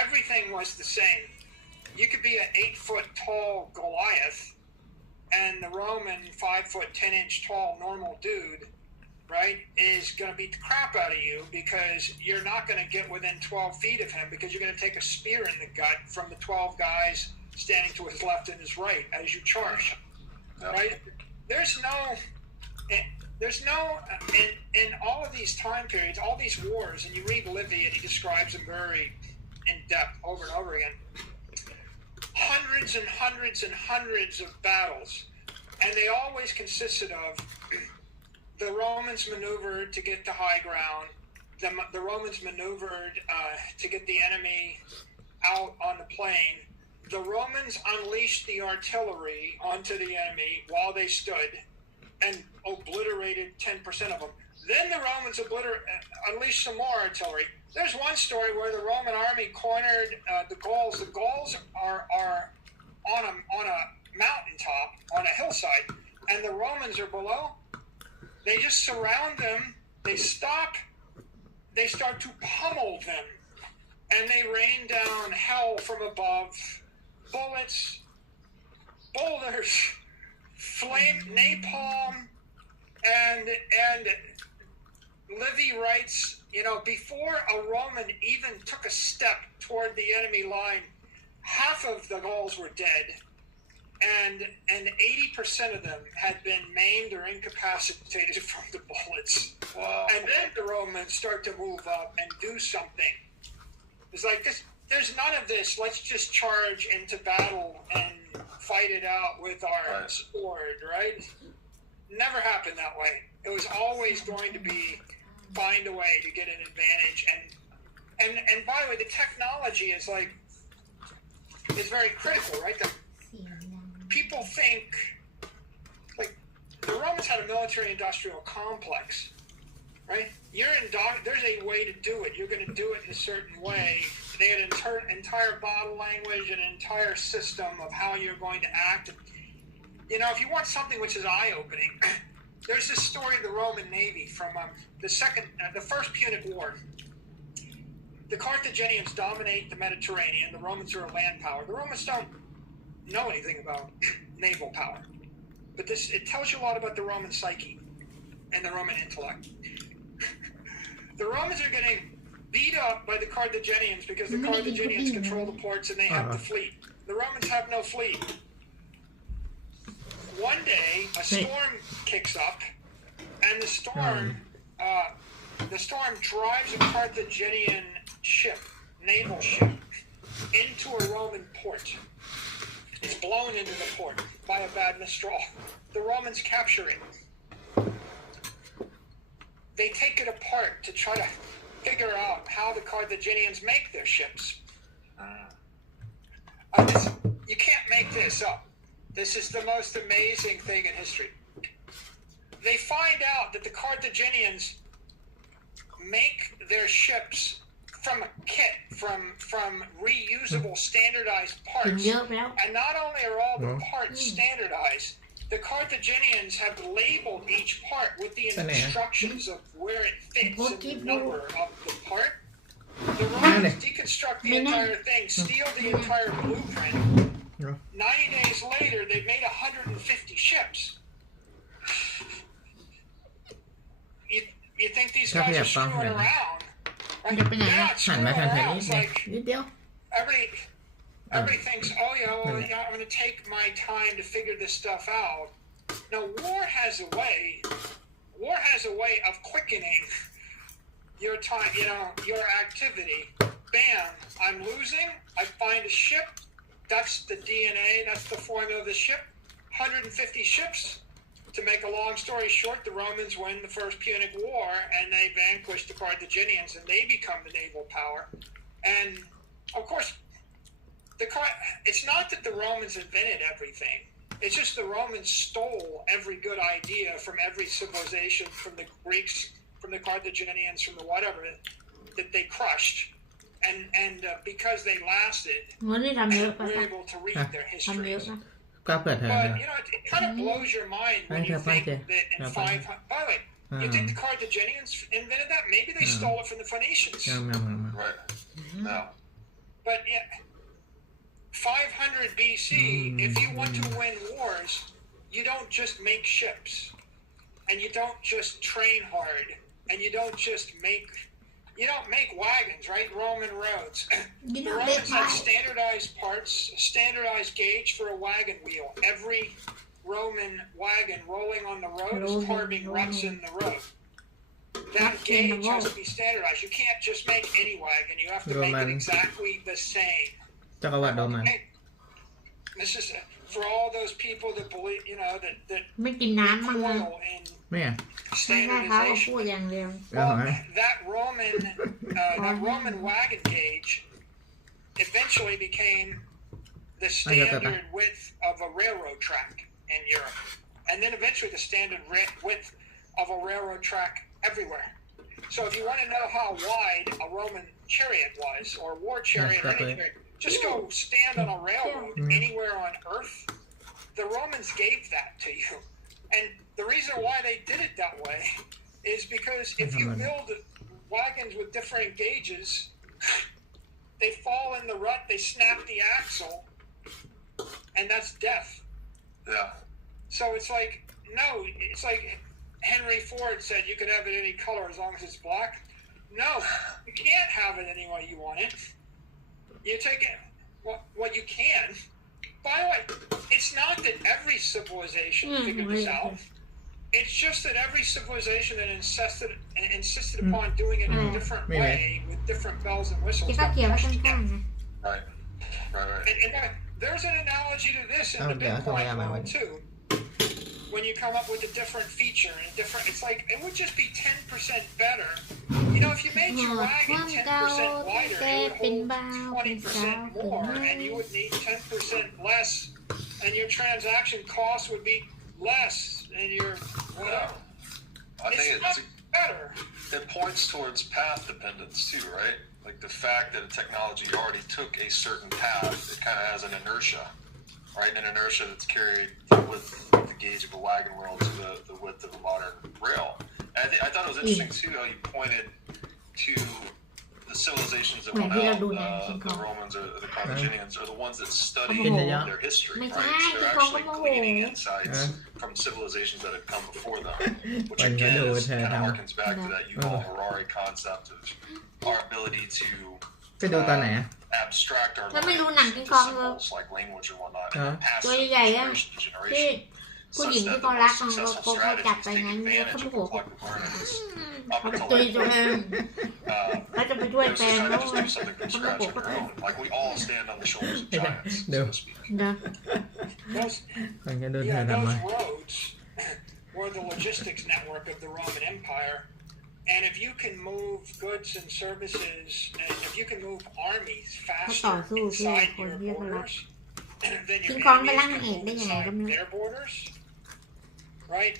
Everything was the same. You could be an 8-foot tall Goliath, and the Roman 5-foot 10-inch tall normal dude, right, is going to beat the crap out of you because you're not going to get within 12 feet of him because you're going to take a spear in the gut from the 12 guys standing to his left and his right as you charge. Right? There's no in all of these time periods, all these wars, and you read Livy and he describes them very in depth over and over again. Hundreds and hundreds and hundreds of battles, and they always consisted of the Romans maneuvered to get to high ground. The Romans maneuvered to get the enemy out on the plain. The Romans unleashed the artillery onto the enemy while they stood and obliterated 10% of them. Then the Romans unleashed some more artillery. There's one story where the Roman army cornered the Gauls. The Gauls are on a mountaintop, on a hillside, and the Romans are below. They just surround them. They stop. They start to pummel them, and they rain down hell from above. Bullets, boulders, flame, napalm, and Livy writes, before a Roman even took a step toward the enemy line, half of the Gauls were dead, and 80% of them had been maimed or incapacitated from the bullets. Wow. And then the Romans start to move up and do something. It's like this. There's none of this. Let's just charge into battle and fight it out with our sword, right? Never happened that way. It was always going to be find a way to get an advantage. And by the way, the technology is very critical, right? People think the Romans had a military-industrial complex, right? There's a way to do it. You're going to do it in a certain way. They had an entire bottle language, an entire system of how you're going to act. If you want something which is eye-opening, there's this story of the Roman Navy from the First Punic War. The Carthaginians dominate the Mediterranean. The Romans are a land power. The Romans don't know anything about naval power, but it tells you a lot about the Roman psyche and the Roman intellect. The Romans are getting beat up by the Carthaginians because the Carthaginians control the ports and they have the fleet. The Romans have no fleet. One day, a storm kicks up, and the storm drives a Carthaginian naval ship, into a Roman port. It's blown into the port by a bad mistral. The Romans capture it. They take it apart to try to figure out how the Carthaginians make their ships. You can't make this up. This is the most amazing thing in history. They find out that the Carthaginians make their ships from a kit, from reusable, standardized กิน parts. เยอะไปแล้ว And not only are all the parts standardized, the Carthaginians have labeled each part with the instructions of where it fits and the number of the part. The Romans deconstruct the entire thing, steal the entire blueprint. 90 days later, they made 150 ships. You think these guys are screwing around? Right? They're not screwing around. It's like นิดเดียว everybody thinks, oh yeah, well, yeah, I'm going to take my time to figure this stuff out. Now, war has a way of quickening your time, your activity. Bam, I'm losing. I find a ship. That's the DNA. That's the formula of the ship. 150 ships. To make a long story short, the Romans win the First Punic War, and they vanquish the Carthaginians, and they become the naval power. And, of course, it's not that the Romans invented everything. It's just the Romans stole every good idea from every civilization, from the Greeks, from the Carthaginians, from the whatever, that they crushed. And because they lasted, วันนี้ทำเยอะไป we're ปะ able to read their ทำเยอะ histories. นะ ก็เปิดเทอม But, it kind of blows your mind when you think that in 500... By the way, you think the Carthaginians invented that? Maybe they stole it from the Phoenicians. Right. No. But, 500 BC, if you want to win wars, you don't just make ships. And you don't just train hard. And you don't just make... You don't make wagons, right? Roman roads. The Romans had standardized parts, a standardized gauge for a wagon wheel. Every Roman wagon rolling on the road is carving ruts in the road. That gauge has to be standardized. You can't just make any wagon. You have to make it exactly the same. จักรวรรดิโรมัน This is for all those people that believe, that ไม่กินน้ำมั้งนะ toil in ไม่อ่ะ ไม่ได้เขาก็ standardization. พูดอย่างเดียว Well, that Roman wagon gauge eventually became the standard width of a railroad track in Europe, and then eventually the standard width of a railroad track everywhere. So if you want to know how wide a Roman chariot was, or a war chariot, or any chariot, just go stand on a railroad anywhere on Earth. The Romans gave that to you. And the reason why they did it that way is because if you build wagons with different gauges, they fall in the rut, they snap the axle, and that's death. Yeah. So it's like Henry Ford said you could have it any color as long as it's black. No, you can't have it any way you want it. You take it what you can. By the way, it's not that every civilization figured this out. It's just that every civilization that insisted upon doing it in a different way with different bells and whistles. ที่เขาเขียนไว้ข้างๆนะ Right. And there's an analogy to this in the Bitcoin world too. When you come up with a different feature and it's like it would just be 10% better. If you made your wagon 10% wider, it would hold 20% more, and you would need 10% less, and your transaction cost would be less, and your whatever. I think it's better. It points towards path dependence too, right? Like the fact that a technology already took a certain path, it kind of has an inertia, right? An inertia that's carried with the gauge of a wagon wheel to the width of a modern rail. And I thought it was interesting too how you pointed to the civilizations that went out, the Romans or the Carthaginians are the ones that study their history, right? So they're actually gleaning insights from civilizations that had come before them, which again kind of harkens back to that Yuval Harari concept of our ability to ไปดูตอนไหน abstract our แล้วไม่รู้ language หนังที่ into เขา symbols like language and whatnot, and pass ตัว it ใหญ่ๆ from อะ generation to ที่ generation. ผู้หญิง Such ที่ that เขา the รัก most ของเรา successful เขาจับ strategies ไป take งั้นเยอะ advantage เขา of โมโห collective awareness up เขา until ตุย that ตัวเอง point. เขาจะไปช่วยแฟน Versus เขา trying to just do something from เขาโม scratch โห on เขา your own. Like we all stand on the shoulders of giants, so to speak. นะ Those, มันจะดูเธอทำไม those roads were the logistics network of the Roman Empire. And if you can move goods and services, and if you can move armies faster inside your borders than your enemies can move inside their borders, right?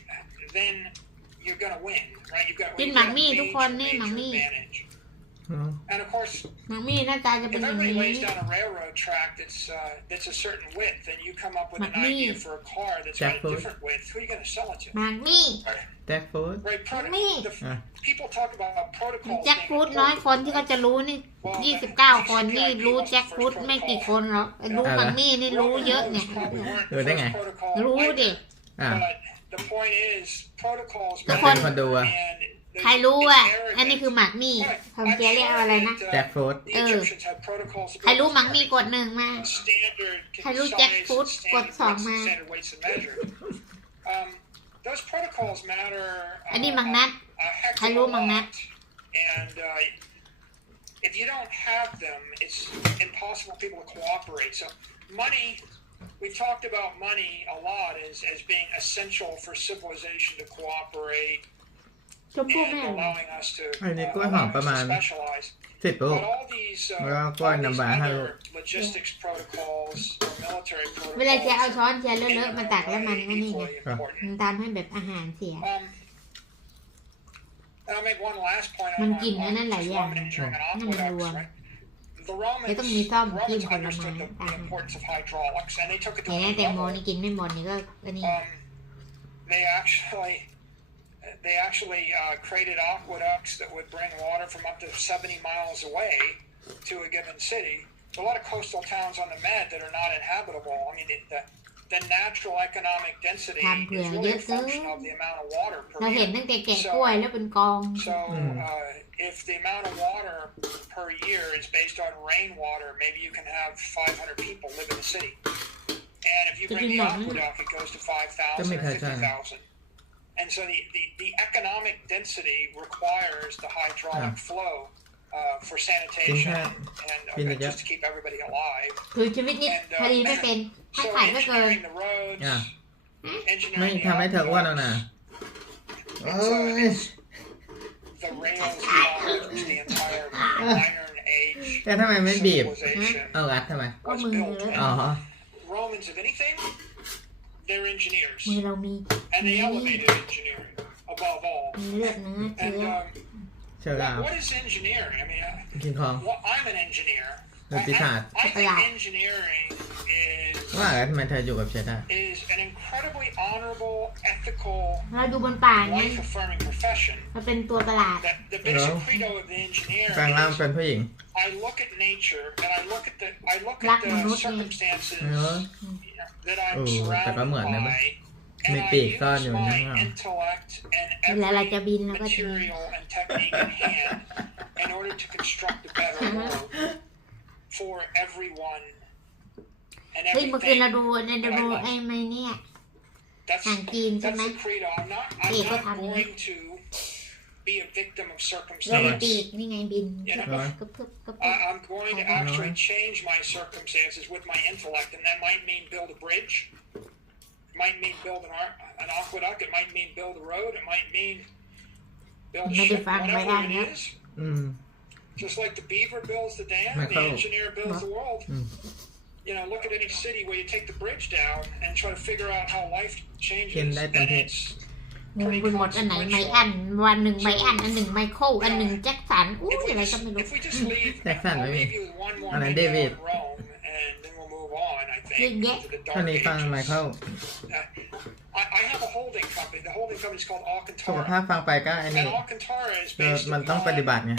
Then you're gonna win, right? You've got a major advantage. And of course, มังมี่หน้าตาจะเป็น if อย่าง everybody นี้ lays down a railroad track that's a certain width, and you come up with an McNee. idea for a car that's got a Jackfruit. different width, who are you going to sell it to? มังมี่ แจ็คฟูด Right? McNee. People talk about protocols. แจ็ค being ฟูดน้อย important. คนที่เขาจะรู้นี่29 คนนี่รู้แจ็คฟูดไม่กี่คนหรอกรู้มังมี่นี่รู้เยอะเนี่ย Probably weren't the รู้ได้ไง first protocol รู้ดิ either. อ่า But the point is, protocols แต่ matter, คนดูอะ and there's- ใครรู้อ่ะ it's arrogant. อันนี้คือหมักมี่ Right. ผมจะเรียกอะไรนะ I'm sure that, แจ็คฟูด the Egyptians had protocols to ใครรู้ build หมักมี่ pyramids. กดหนึ่งมา Standard ใครรู้ size แจ็คฟูด and กด standard สอง widths มา and standard weights and measure. Those protocols matter อันนี้มังนัด a heck ใคร of a รู้มังนัด lot. And if you don't have them, it's impossible for people to cooperate. So money, we've talked about money a lot as being essential for civilization to cooperate ชมพู่แม่ and allowing us to, อันนี้กล้วยหอมประมาณ specialize. 10 ลูก But all these, Well, all quite a these number. other logistics protocols or military เวลาจะเอา protocols ช้อนเชียร์เล in อะ their ๆมา own ตักแล้วมัน way ก็นี่ไง equally important. มันทำให้แบบอาหารเสีย And I'll make one last point มัน on กินอันนั้นหลายอย่าง Roman engineering and น้ำมันรว aqueducts, ม right? The Romans, แล้วต้องมีซ่อม the จิ้ม Romans ผลไม้ understood the ต่าง importance of hydraulics, and they took it อย่าง to นี้ a แตงโม level. นี่กินไม่หมดนี่ก็นี่ They actually created aqueducts that would bring water from up to 70 miles away to a given city. There's a lot of coastal towns on the Med that are not inhabitable. I mean, the natural economic density is ทำเผื่อ really เย a อะเกิน function of the amount of water เรา per เห็น year. ตั้งแต่แกะกล้วยแล้วเป็นกอง So if the amount of water per year is based on rainwater, maybe you can have 500 people live in the city. And if you bring the aqueduct, it goes to 5,000 or 50,000. And so the economic density requires the hydraulic flow for sanitation and just to keep everybody alive. คือชีวิตนี้พอดีไม่เป็นถ้า So ขายก็เกิน engineering the roads, ไม่ engineering ทำให้เธออ้วนแล้วนะ the rails caused the entire Iron Age แต่ทำไมไม่บีบ civilization เอารัดทำไม was Mừng built. rồi. Ờ. Romans, if anything, they're engineers, มือเรามี and they elevated engineering above all. มีเลือดเนื้อเชื้ And อ เชิญเรา what is engineering? I mean, กินของ I'm an engineer. เออพิศาจ I think engineering is ว่าแล้วทำไมเธออยู่กับเชด้า an incredibly honorable, ethical, เราดูบนป่านั้น life-affirming profession. มันเป็นตัวประหลาด That the basic credo of the engineer แปลงร่าง is เป็นผู้หญิง I look at nature and I look at the Lắc mà nuốt đi. circumstances Ờ. that I'm Ừ, tại có mượn surrounded này mà. by, and Mày I tỉ use con rồi my đúng không? intellect and เวลาเราจะ every บินเราก็จะ material and technique in hand in order to construct a better world for everyone and เฮ้ยเมื่อคืน everything. เราดูไอ้ไม่เนี่ย That's หนังจีนใช่ that's ไหม the credo. I'm not Thì có going to be a victim of เรามี circumstance. ปีกนี่ไงบิน Rồi. กึบกึบกึบ I'm going to actually change my circumstances with my intellect, and that might mean build a bridge. It might mean build an aqueduct. It might mean build a road. It might mean build a Mày ship. đi phạt mày Whatever ăn it nhá. is. อืม Just like the beaver builds the dam, Mày the không. engineer builds the world. You know, look at any city where you take the bridge down and try to figure out how life changes. Hiện đại tầm And thiệt. it's งงไปหมดอันไหนไม่อันวันหนึ่งไม่อันอันหนึ่งไม่โค้อันหนึ่งแจ็คสันอุ้ย if we อะไร just, ก็ไม่รู้ if we just leave, That's not I'll me. leave you with one more And then video David. on Rome, and then we'll move on. I think Yeah. to the ท่าน dark นี้ฟังไม ages. เคิล I have a holding company. The holding company is called สุขภาพ Alcantara. ฟังไปก็ไอ้ And นี่ Alcantara is เรา based มันต้องปฏิบัติไง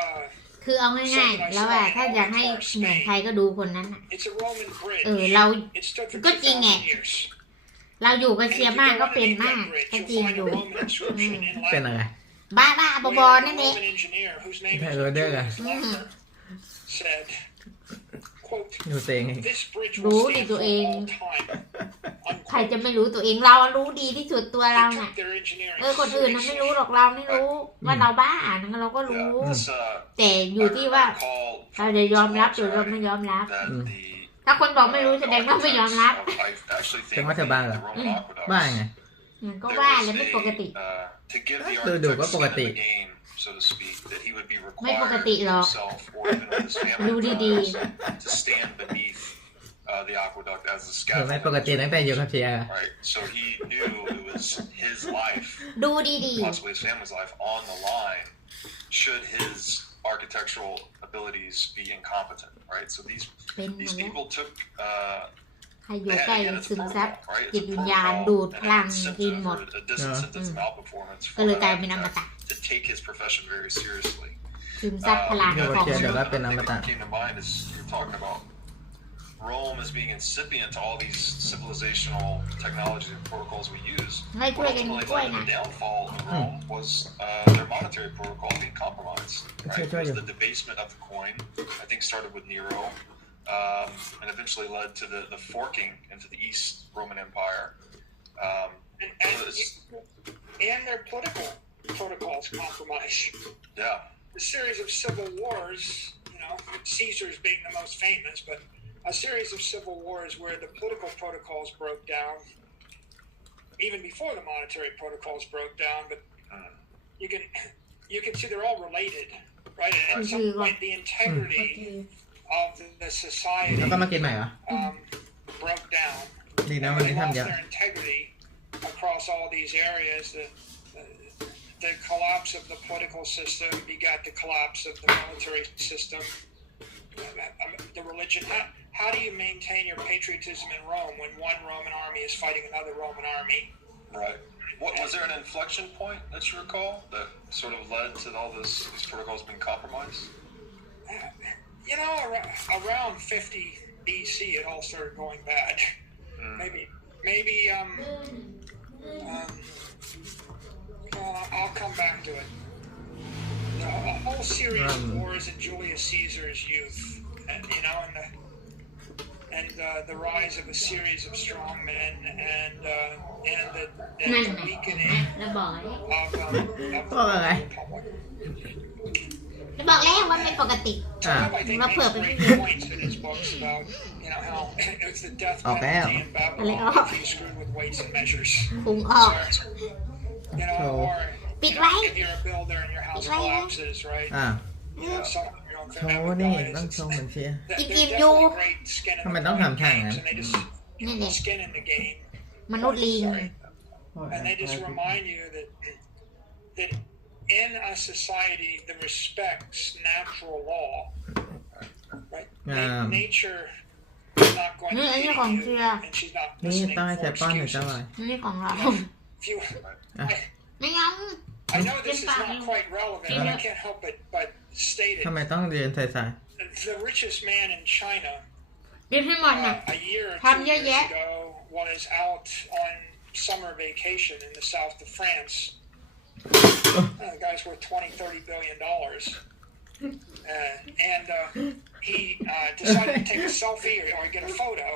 uh, คือเอาง่ายๆแล้วว่าถ้าอยากให้เหมือนใครก็ดูคนนั้นอ่ะ it's a Roman bridge. เรา It stood for ก็จริงไง 2,000 years. เราอยู่กับ And เชีย if ร์ you มาก go ก็เป็น underneath มาก that bridge, ก็ you'll จริง find อยู่ a Roman inscription in เป็นอะไร Latin. บ้าบอ Where นั่น the เอง Roman engineer, whose name is Thầy rồi đây là- Julius Lander, said, quote, ดูตัวเอง this bridge Đủ will thì stand tụi for em. all time. ใคร Unquote. จะไม่รู้ตัวเองเรารู้ดีที่สุดตัวเรา They น่ะ took their engineering คนอื่นนะไม่รู้หรอกเราไม่รู้ว่าเราบ้าเราก็รู้ This, แต่อยู่ที่ว่า I recall เราจะยอมรับหรือเราไม่ยอมรับ that Mm. the ถ้าคนบอกไม่รู้แสดงว่าไม่ยอมรับ I actually think Chẳng có thờ the ba à? Roman aqueducts, บ้าไง มันก็ there ว่า was เลยไม่ปกติ to give the Từ đủ có architect skin in pokati. the game, so to speak, that he would be ไม่ปก required ติหรอก himself or even with his ดู family ดี to stand beneath the aqueduct as the คือไม่ปกติ scaffolding. ตั้งแต่อยู่กับเชียร์ Right. So he knew it was his life, ดูดี possibly his family's life, on the line should his architectural abilities be incompetent. Right. So ๆเป็นหม these ดแล้ว people took ใครอยู่ใกล้ซึมซับจิตวิญญาณดูดพลังกินหมด a disincentive malperformance ก็เลยกลายเป็นอมตะ to take his profession very seriously. ซึมซับพลัง เดี๋ยว ของ เดี๋ยวก็เป็นอมตะ What came to mind is you're talking about Rome as being incipient to all these civilizational technologies and protocols we use. ให้ช่วยกัน Ultimately ช่วย led to นะ the downfall of Rome was their monetary protocol being compromised. Right? It was the debasement of the coin. I think started with Nero, and eventually led to the forking into the East Roman Empire. And their political protocols compromised. Yeah. The series of civil wars, Caesar's being the most famous, but a series of civil wars where the political protocols broke down, even before the monetary protocols broke down. But you can see they're all related, right? And at some point, the integrity of the society แล้วก็มากินใหม่เหรอ broke down. ดีนะวันนี้ They ทำ lost เยอะ their integrity across all these areas. The collapse of the political system begat the collapse of the military system. The religion. How do you maintain your patriotism in Rome when one Roman army is fighting another Roman army? Right. Was there an inflection point that you recall that sort of led to all these protocols being compromised? Around 50 BC, it all started going bad. Maybe. I'll come back to it. A whole series of wars in Julius Caesar's youth, and the rise of a series of strong men, and the weakening แล้วบอกแล้ว of the Republic. แล้วบอกแล้วว่าไม่ปกติ Trump, I think, Mà phượt makes với great points in his books about, how it's the death penalty in Babylon if you screwed with weights and measures. พุงออก Or ปิดไว้ if you're a builder and your house collapses, right? อ่า Some of your own โช family ว์นี่ dies. ต้องโชว์เหมือนเชียร์ They're อิ่มๆอยู่ definitely great skin in ทำไม the ต้อง game ทำท่าอย่างนั้น games, and they just นั่นแหละ skin in the game. มนุษย์ลิง Sorry. And they just remind you that in a society that respects natural law, right? Nature is not going to hate you, and she's not นี่ listening ต้องให้ for แชร์ป้อนหน่อย excuses. จ้าหน่อย นี่ของเรา If you, ไม่งั้น I know this is not quite relevant, but I can't help but state it. ทำไมต้องเรียนใส่ The richest man in China เดี๋ยวให้หมดน่ะ a year or ทำ 2 เยอะ years แยะ ago was out on summer vacation in the south of France. The guy's worth $20-30 billion. He decided to take a selfie or get a photo,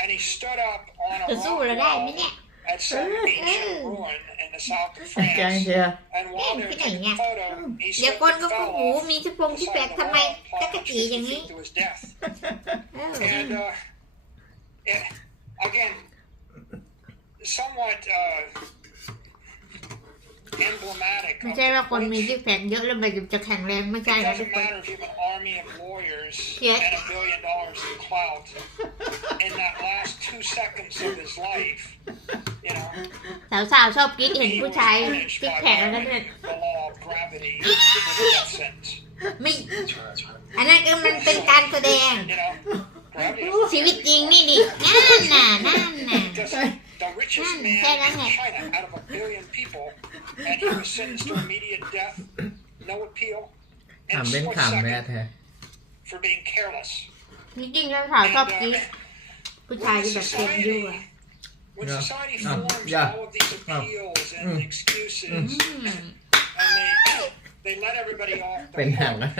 and he stood up on a จะสู้ rock เราได้ไหม wall เนี่ย at some ancient ruin in the south of ๆแกง France. เชียร์ And while they were taking the photo, he เดี๋ยว slipped คน and ก็พูด fell หู off มีที่พง the ที่แปล side ก of ทำ the ไม wall, จักร plunged จีอย่าง 50 นี้ feet to his death. เออ And again, somewhat emblematic. ไม่ใช่ว่าคนมีที่แปลกเยอะแล้วมันจะแข็งแรงไม่ใช่ It นะทุก doesn't คน matter if you have an army of lawyers Yeah. and $1 billion in clout. In that last 2 seconds of his life, สาวๆชอบกิ๊กเห็น he ผู้ was ชาย punished ติ๊ก by แพกแล้วนั่น violating the law of gravity with a death sentence. ไม่ That's right. That's right. อันนั้นก็มันเป็นการแสดง Gravity ชีวิตจริงนี่ดินั่นน่ะ the richest man in China out of 1 billion people, and he was sentenced to immediate death, no appeal, ขำ and เป็น split ขำเลย second แท้ for being careless. จริงๆสาวๆชอบกิ๊กผู้ชายที่แบบเก่งอยู่อะ When Yeah. society forms Yeah. all of these appeals and excuses, and they let everybody off เป็น the หาง hook, นะ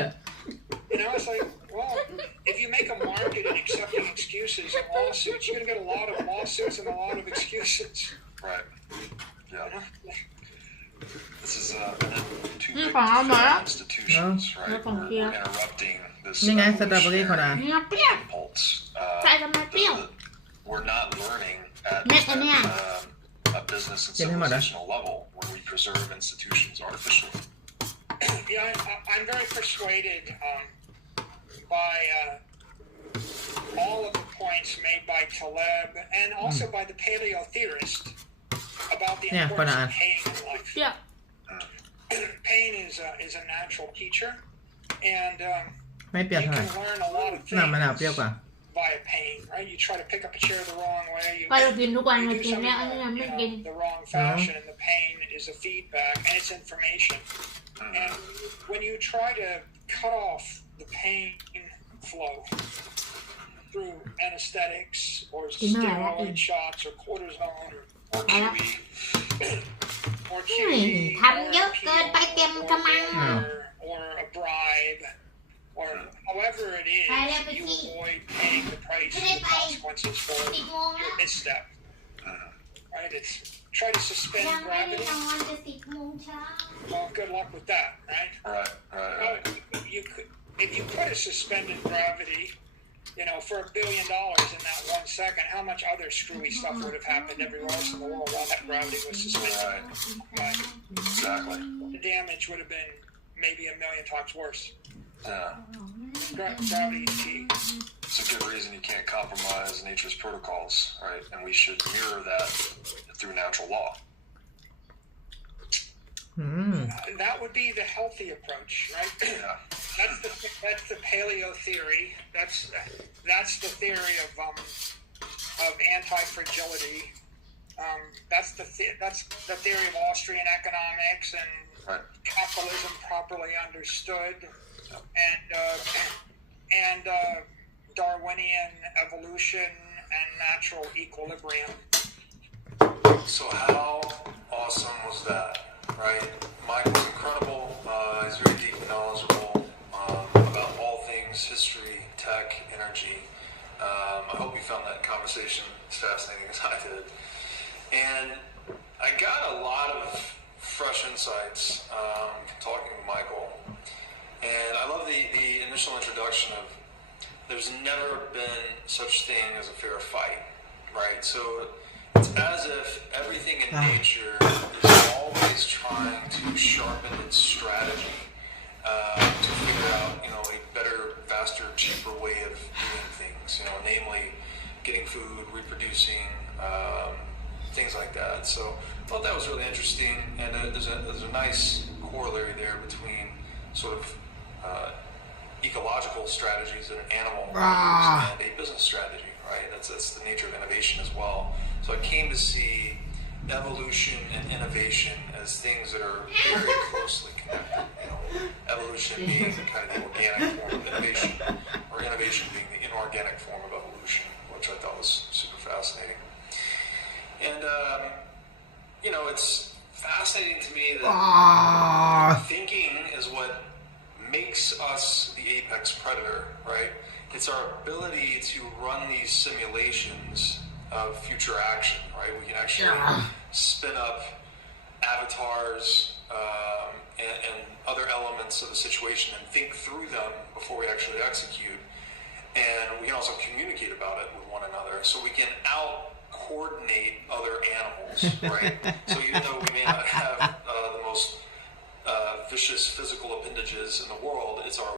it's like, well, if you make a market in accepting excuses and lawsuits, you're going to get a lot of lawsuits and a lot of excuses. Right. Yeah. This is two big institutions, right? We're interrupting this นี่ไงสตรอเบอรี่โคดา เนื้อเปรี้ยว impulse. ใส่ทำไมเปรี้ยว We're not learning at a business and civilizational level when we preserve institutions artificially. Yeah, I'm very persuaded by all of the points made by Taleb and also by the paleo theorist about the Yeah, importance banaan. of pain in life. Yeah. Pain is a natural teacher, and ไม่เปรี้ยว you เท่าไหร่ can learn a lot of น้ำมะนาว things เปรี้ยวกว่า via pain, right? You try to pick up a chair the wrong way, you ก็เรากินทุกวัน you เรา do กิน something แล้วอันนี้ไม่กิน the wrong fashion, and the pain is a feedback, and it's information. And when you try to cut off the pain flow through anesthetics or steroid shots or cortisone or QE or ทำเยอะเกินไปเต็มกำลัง or a bribe or however it is, you avoid paying the price and the consequences for your misstep. Right? It's try to suspend ยังไม่ได้ gravity. นอนจะ10 โมงเช้า Well, good luck with that, right? Right. If you could have suspended gravity, for $1 billion in that 1 second, how much other screwy stuff would have happened everywhere else in the world while that gravity was suspended? Right. Exactly. The damage would have been maybe 1,000,000 times worse. Yeah. Gravity is key. It's a good reason you can't compromise nature's protocols, right? And we should mirror that through natural law. อืม That would be the healthy approach, right? Yeah. That's the paleo theory. That's the theory of anti-fragility. That's the theory of Austrian economics and Right. capitalism properly understood, and Darwinian evolution and natural equilibrium. So how awesome was that, right? Michael's incredible. He's very deeply knowledgeable about all things history, tech, energy. I hope you found that conversation as fascinating as I did. And I got a lot of fresh insights from talking to Michael. And I love the initial introduction of there's never been such thing as a fair fight, right? So it's as if everything in nature is always trying to sharpen its strategy to figure out, a better, faster, cheaper way of doing things, namely getting food, reproducing, things like that. So I thought that was really interesting, and there's a nice corollary there between sort of ecological strategies that an animal uses and a business strategy, right? That's the nature of innovation as well. So I came to see evolution and innovation as things that are very closely connected. Evolution being kind of the organic form of innovation, or innovation being the inorganic form of evolution, which I thought was super fascinating. And it's fascinating to me that thinking is what makes us the apex predator, right? It's our ability to run these simulations of future action, right? We can actually spin up avatars and other elements of a situation and think through them before we actually execute. And we can also communicate about it with one another. So we can out-coordinate other animals, right? So even though we may not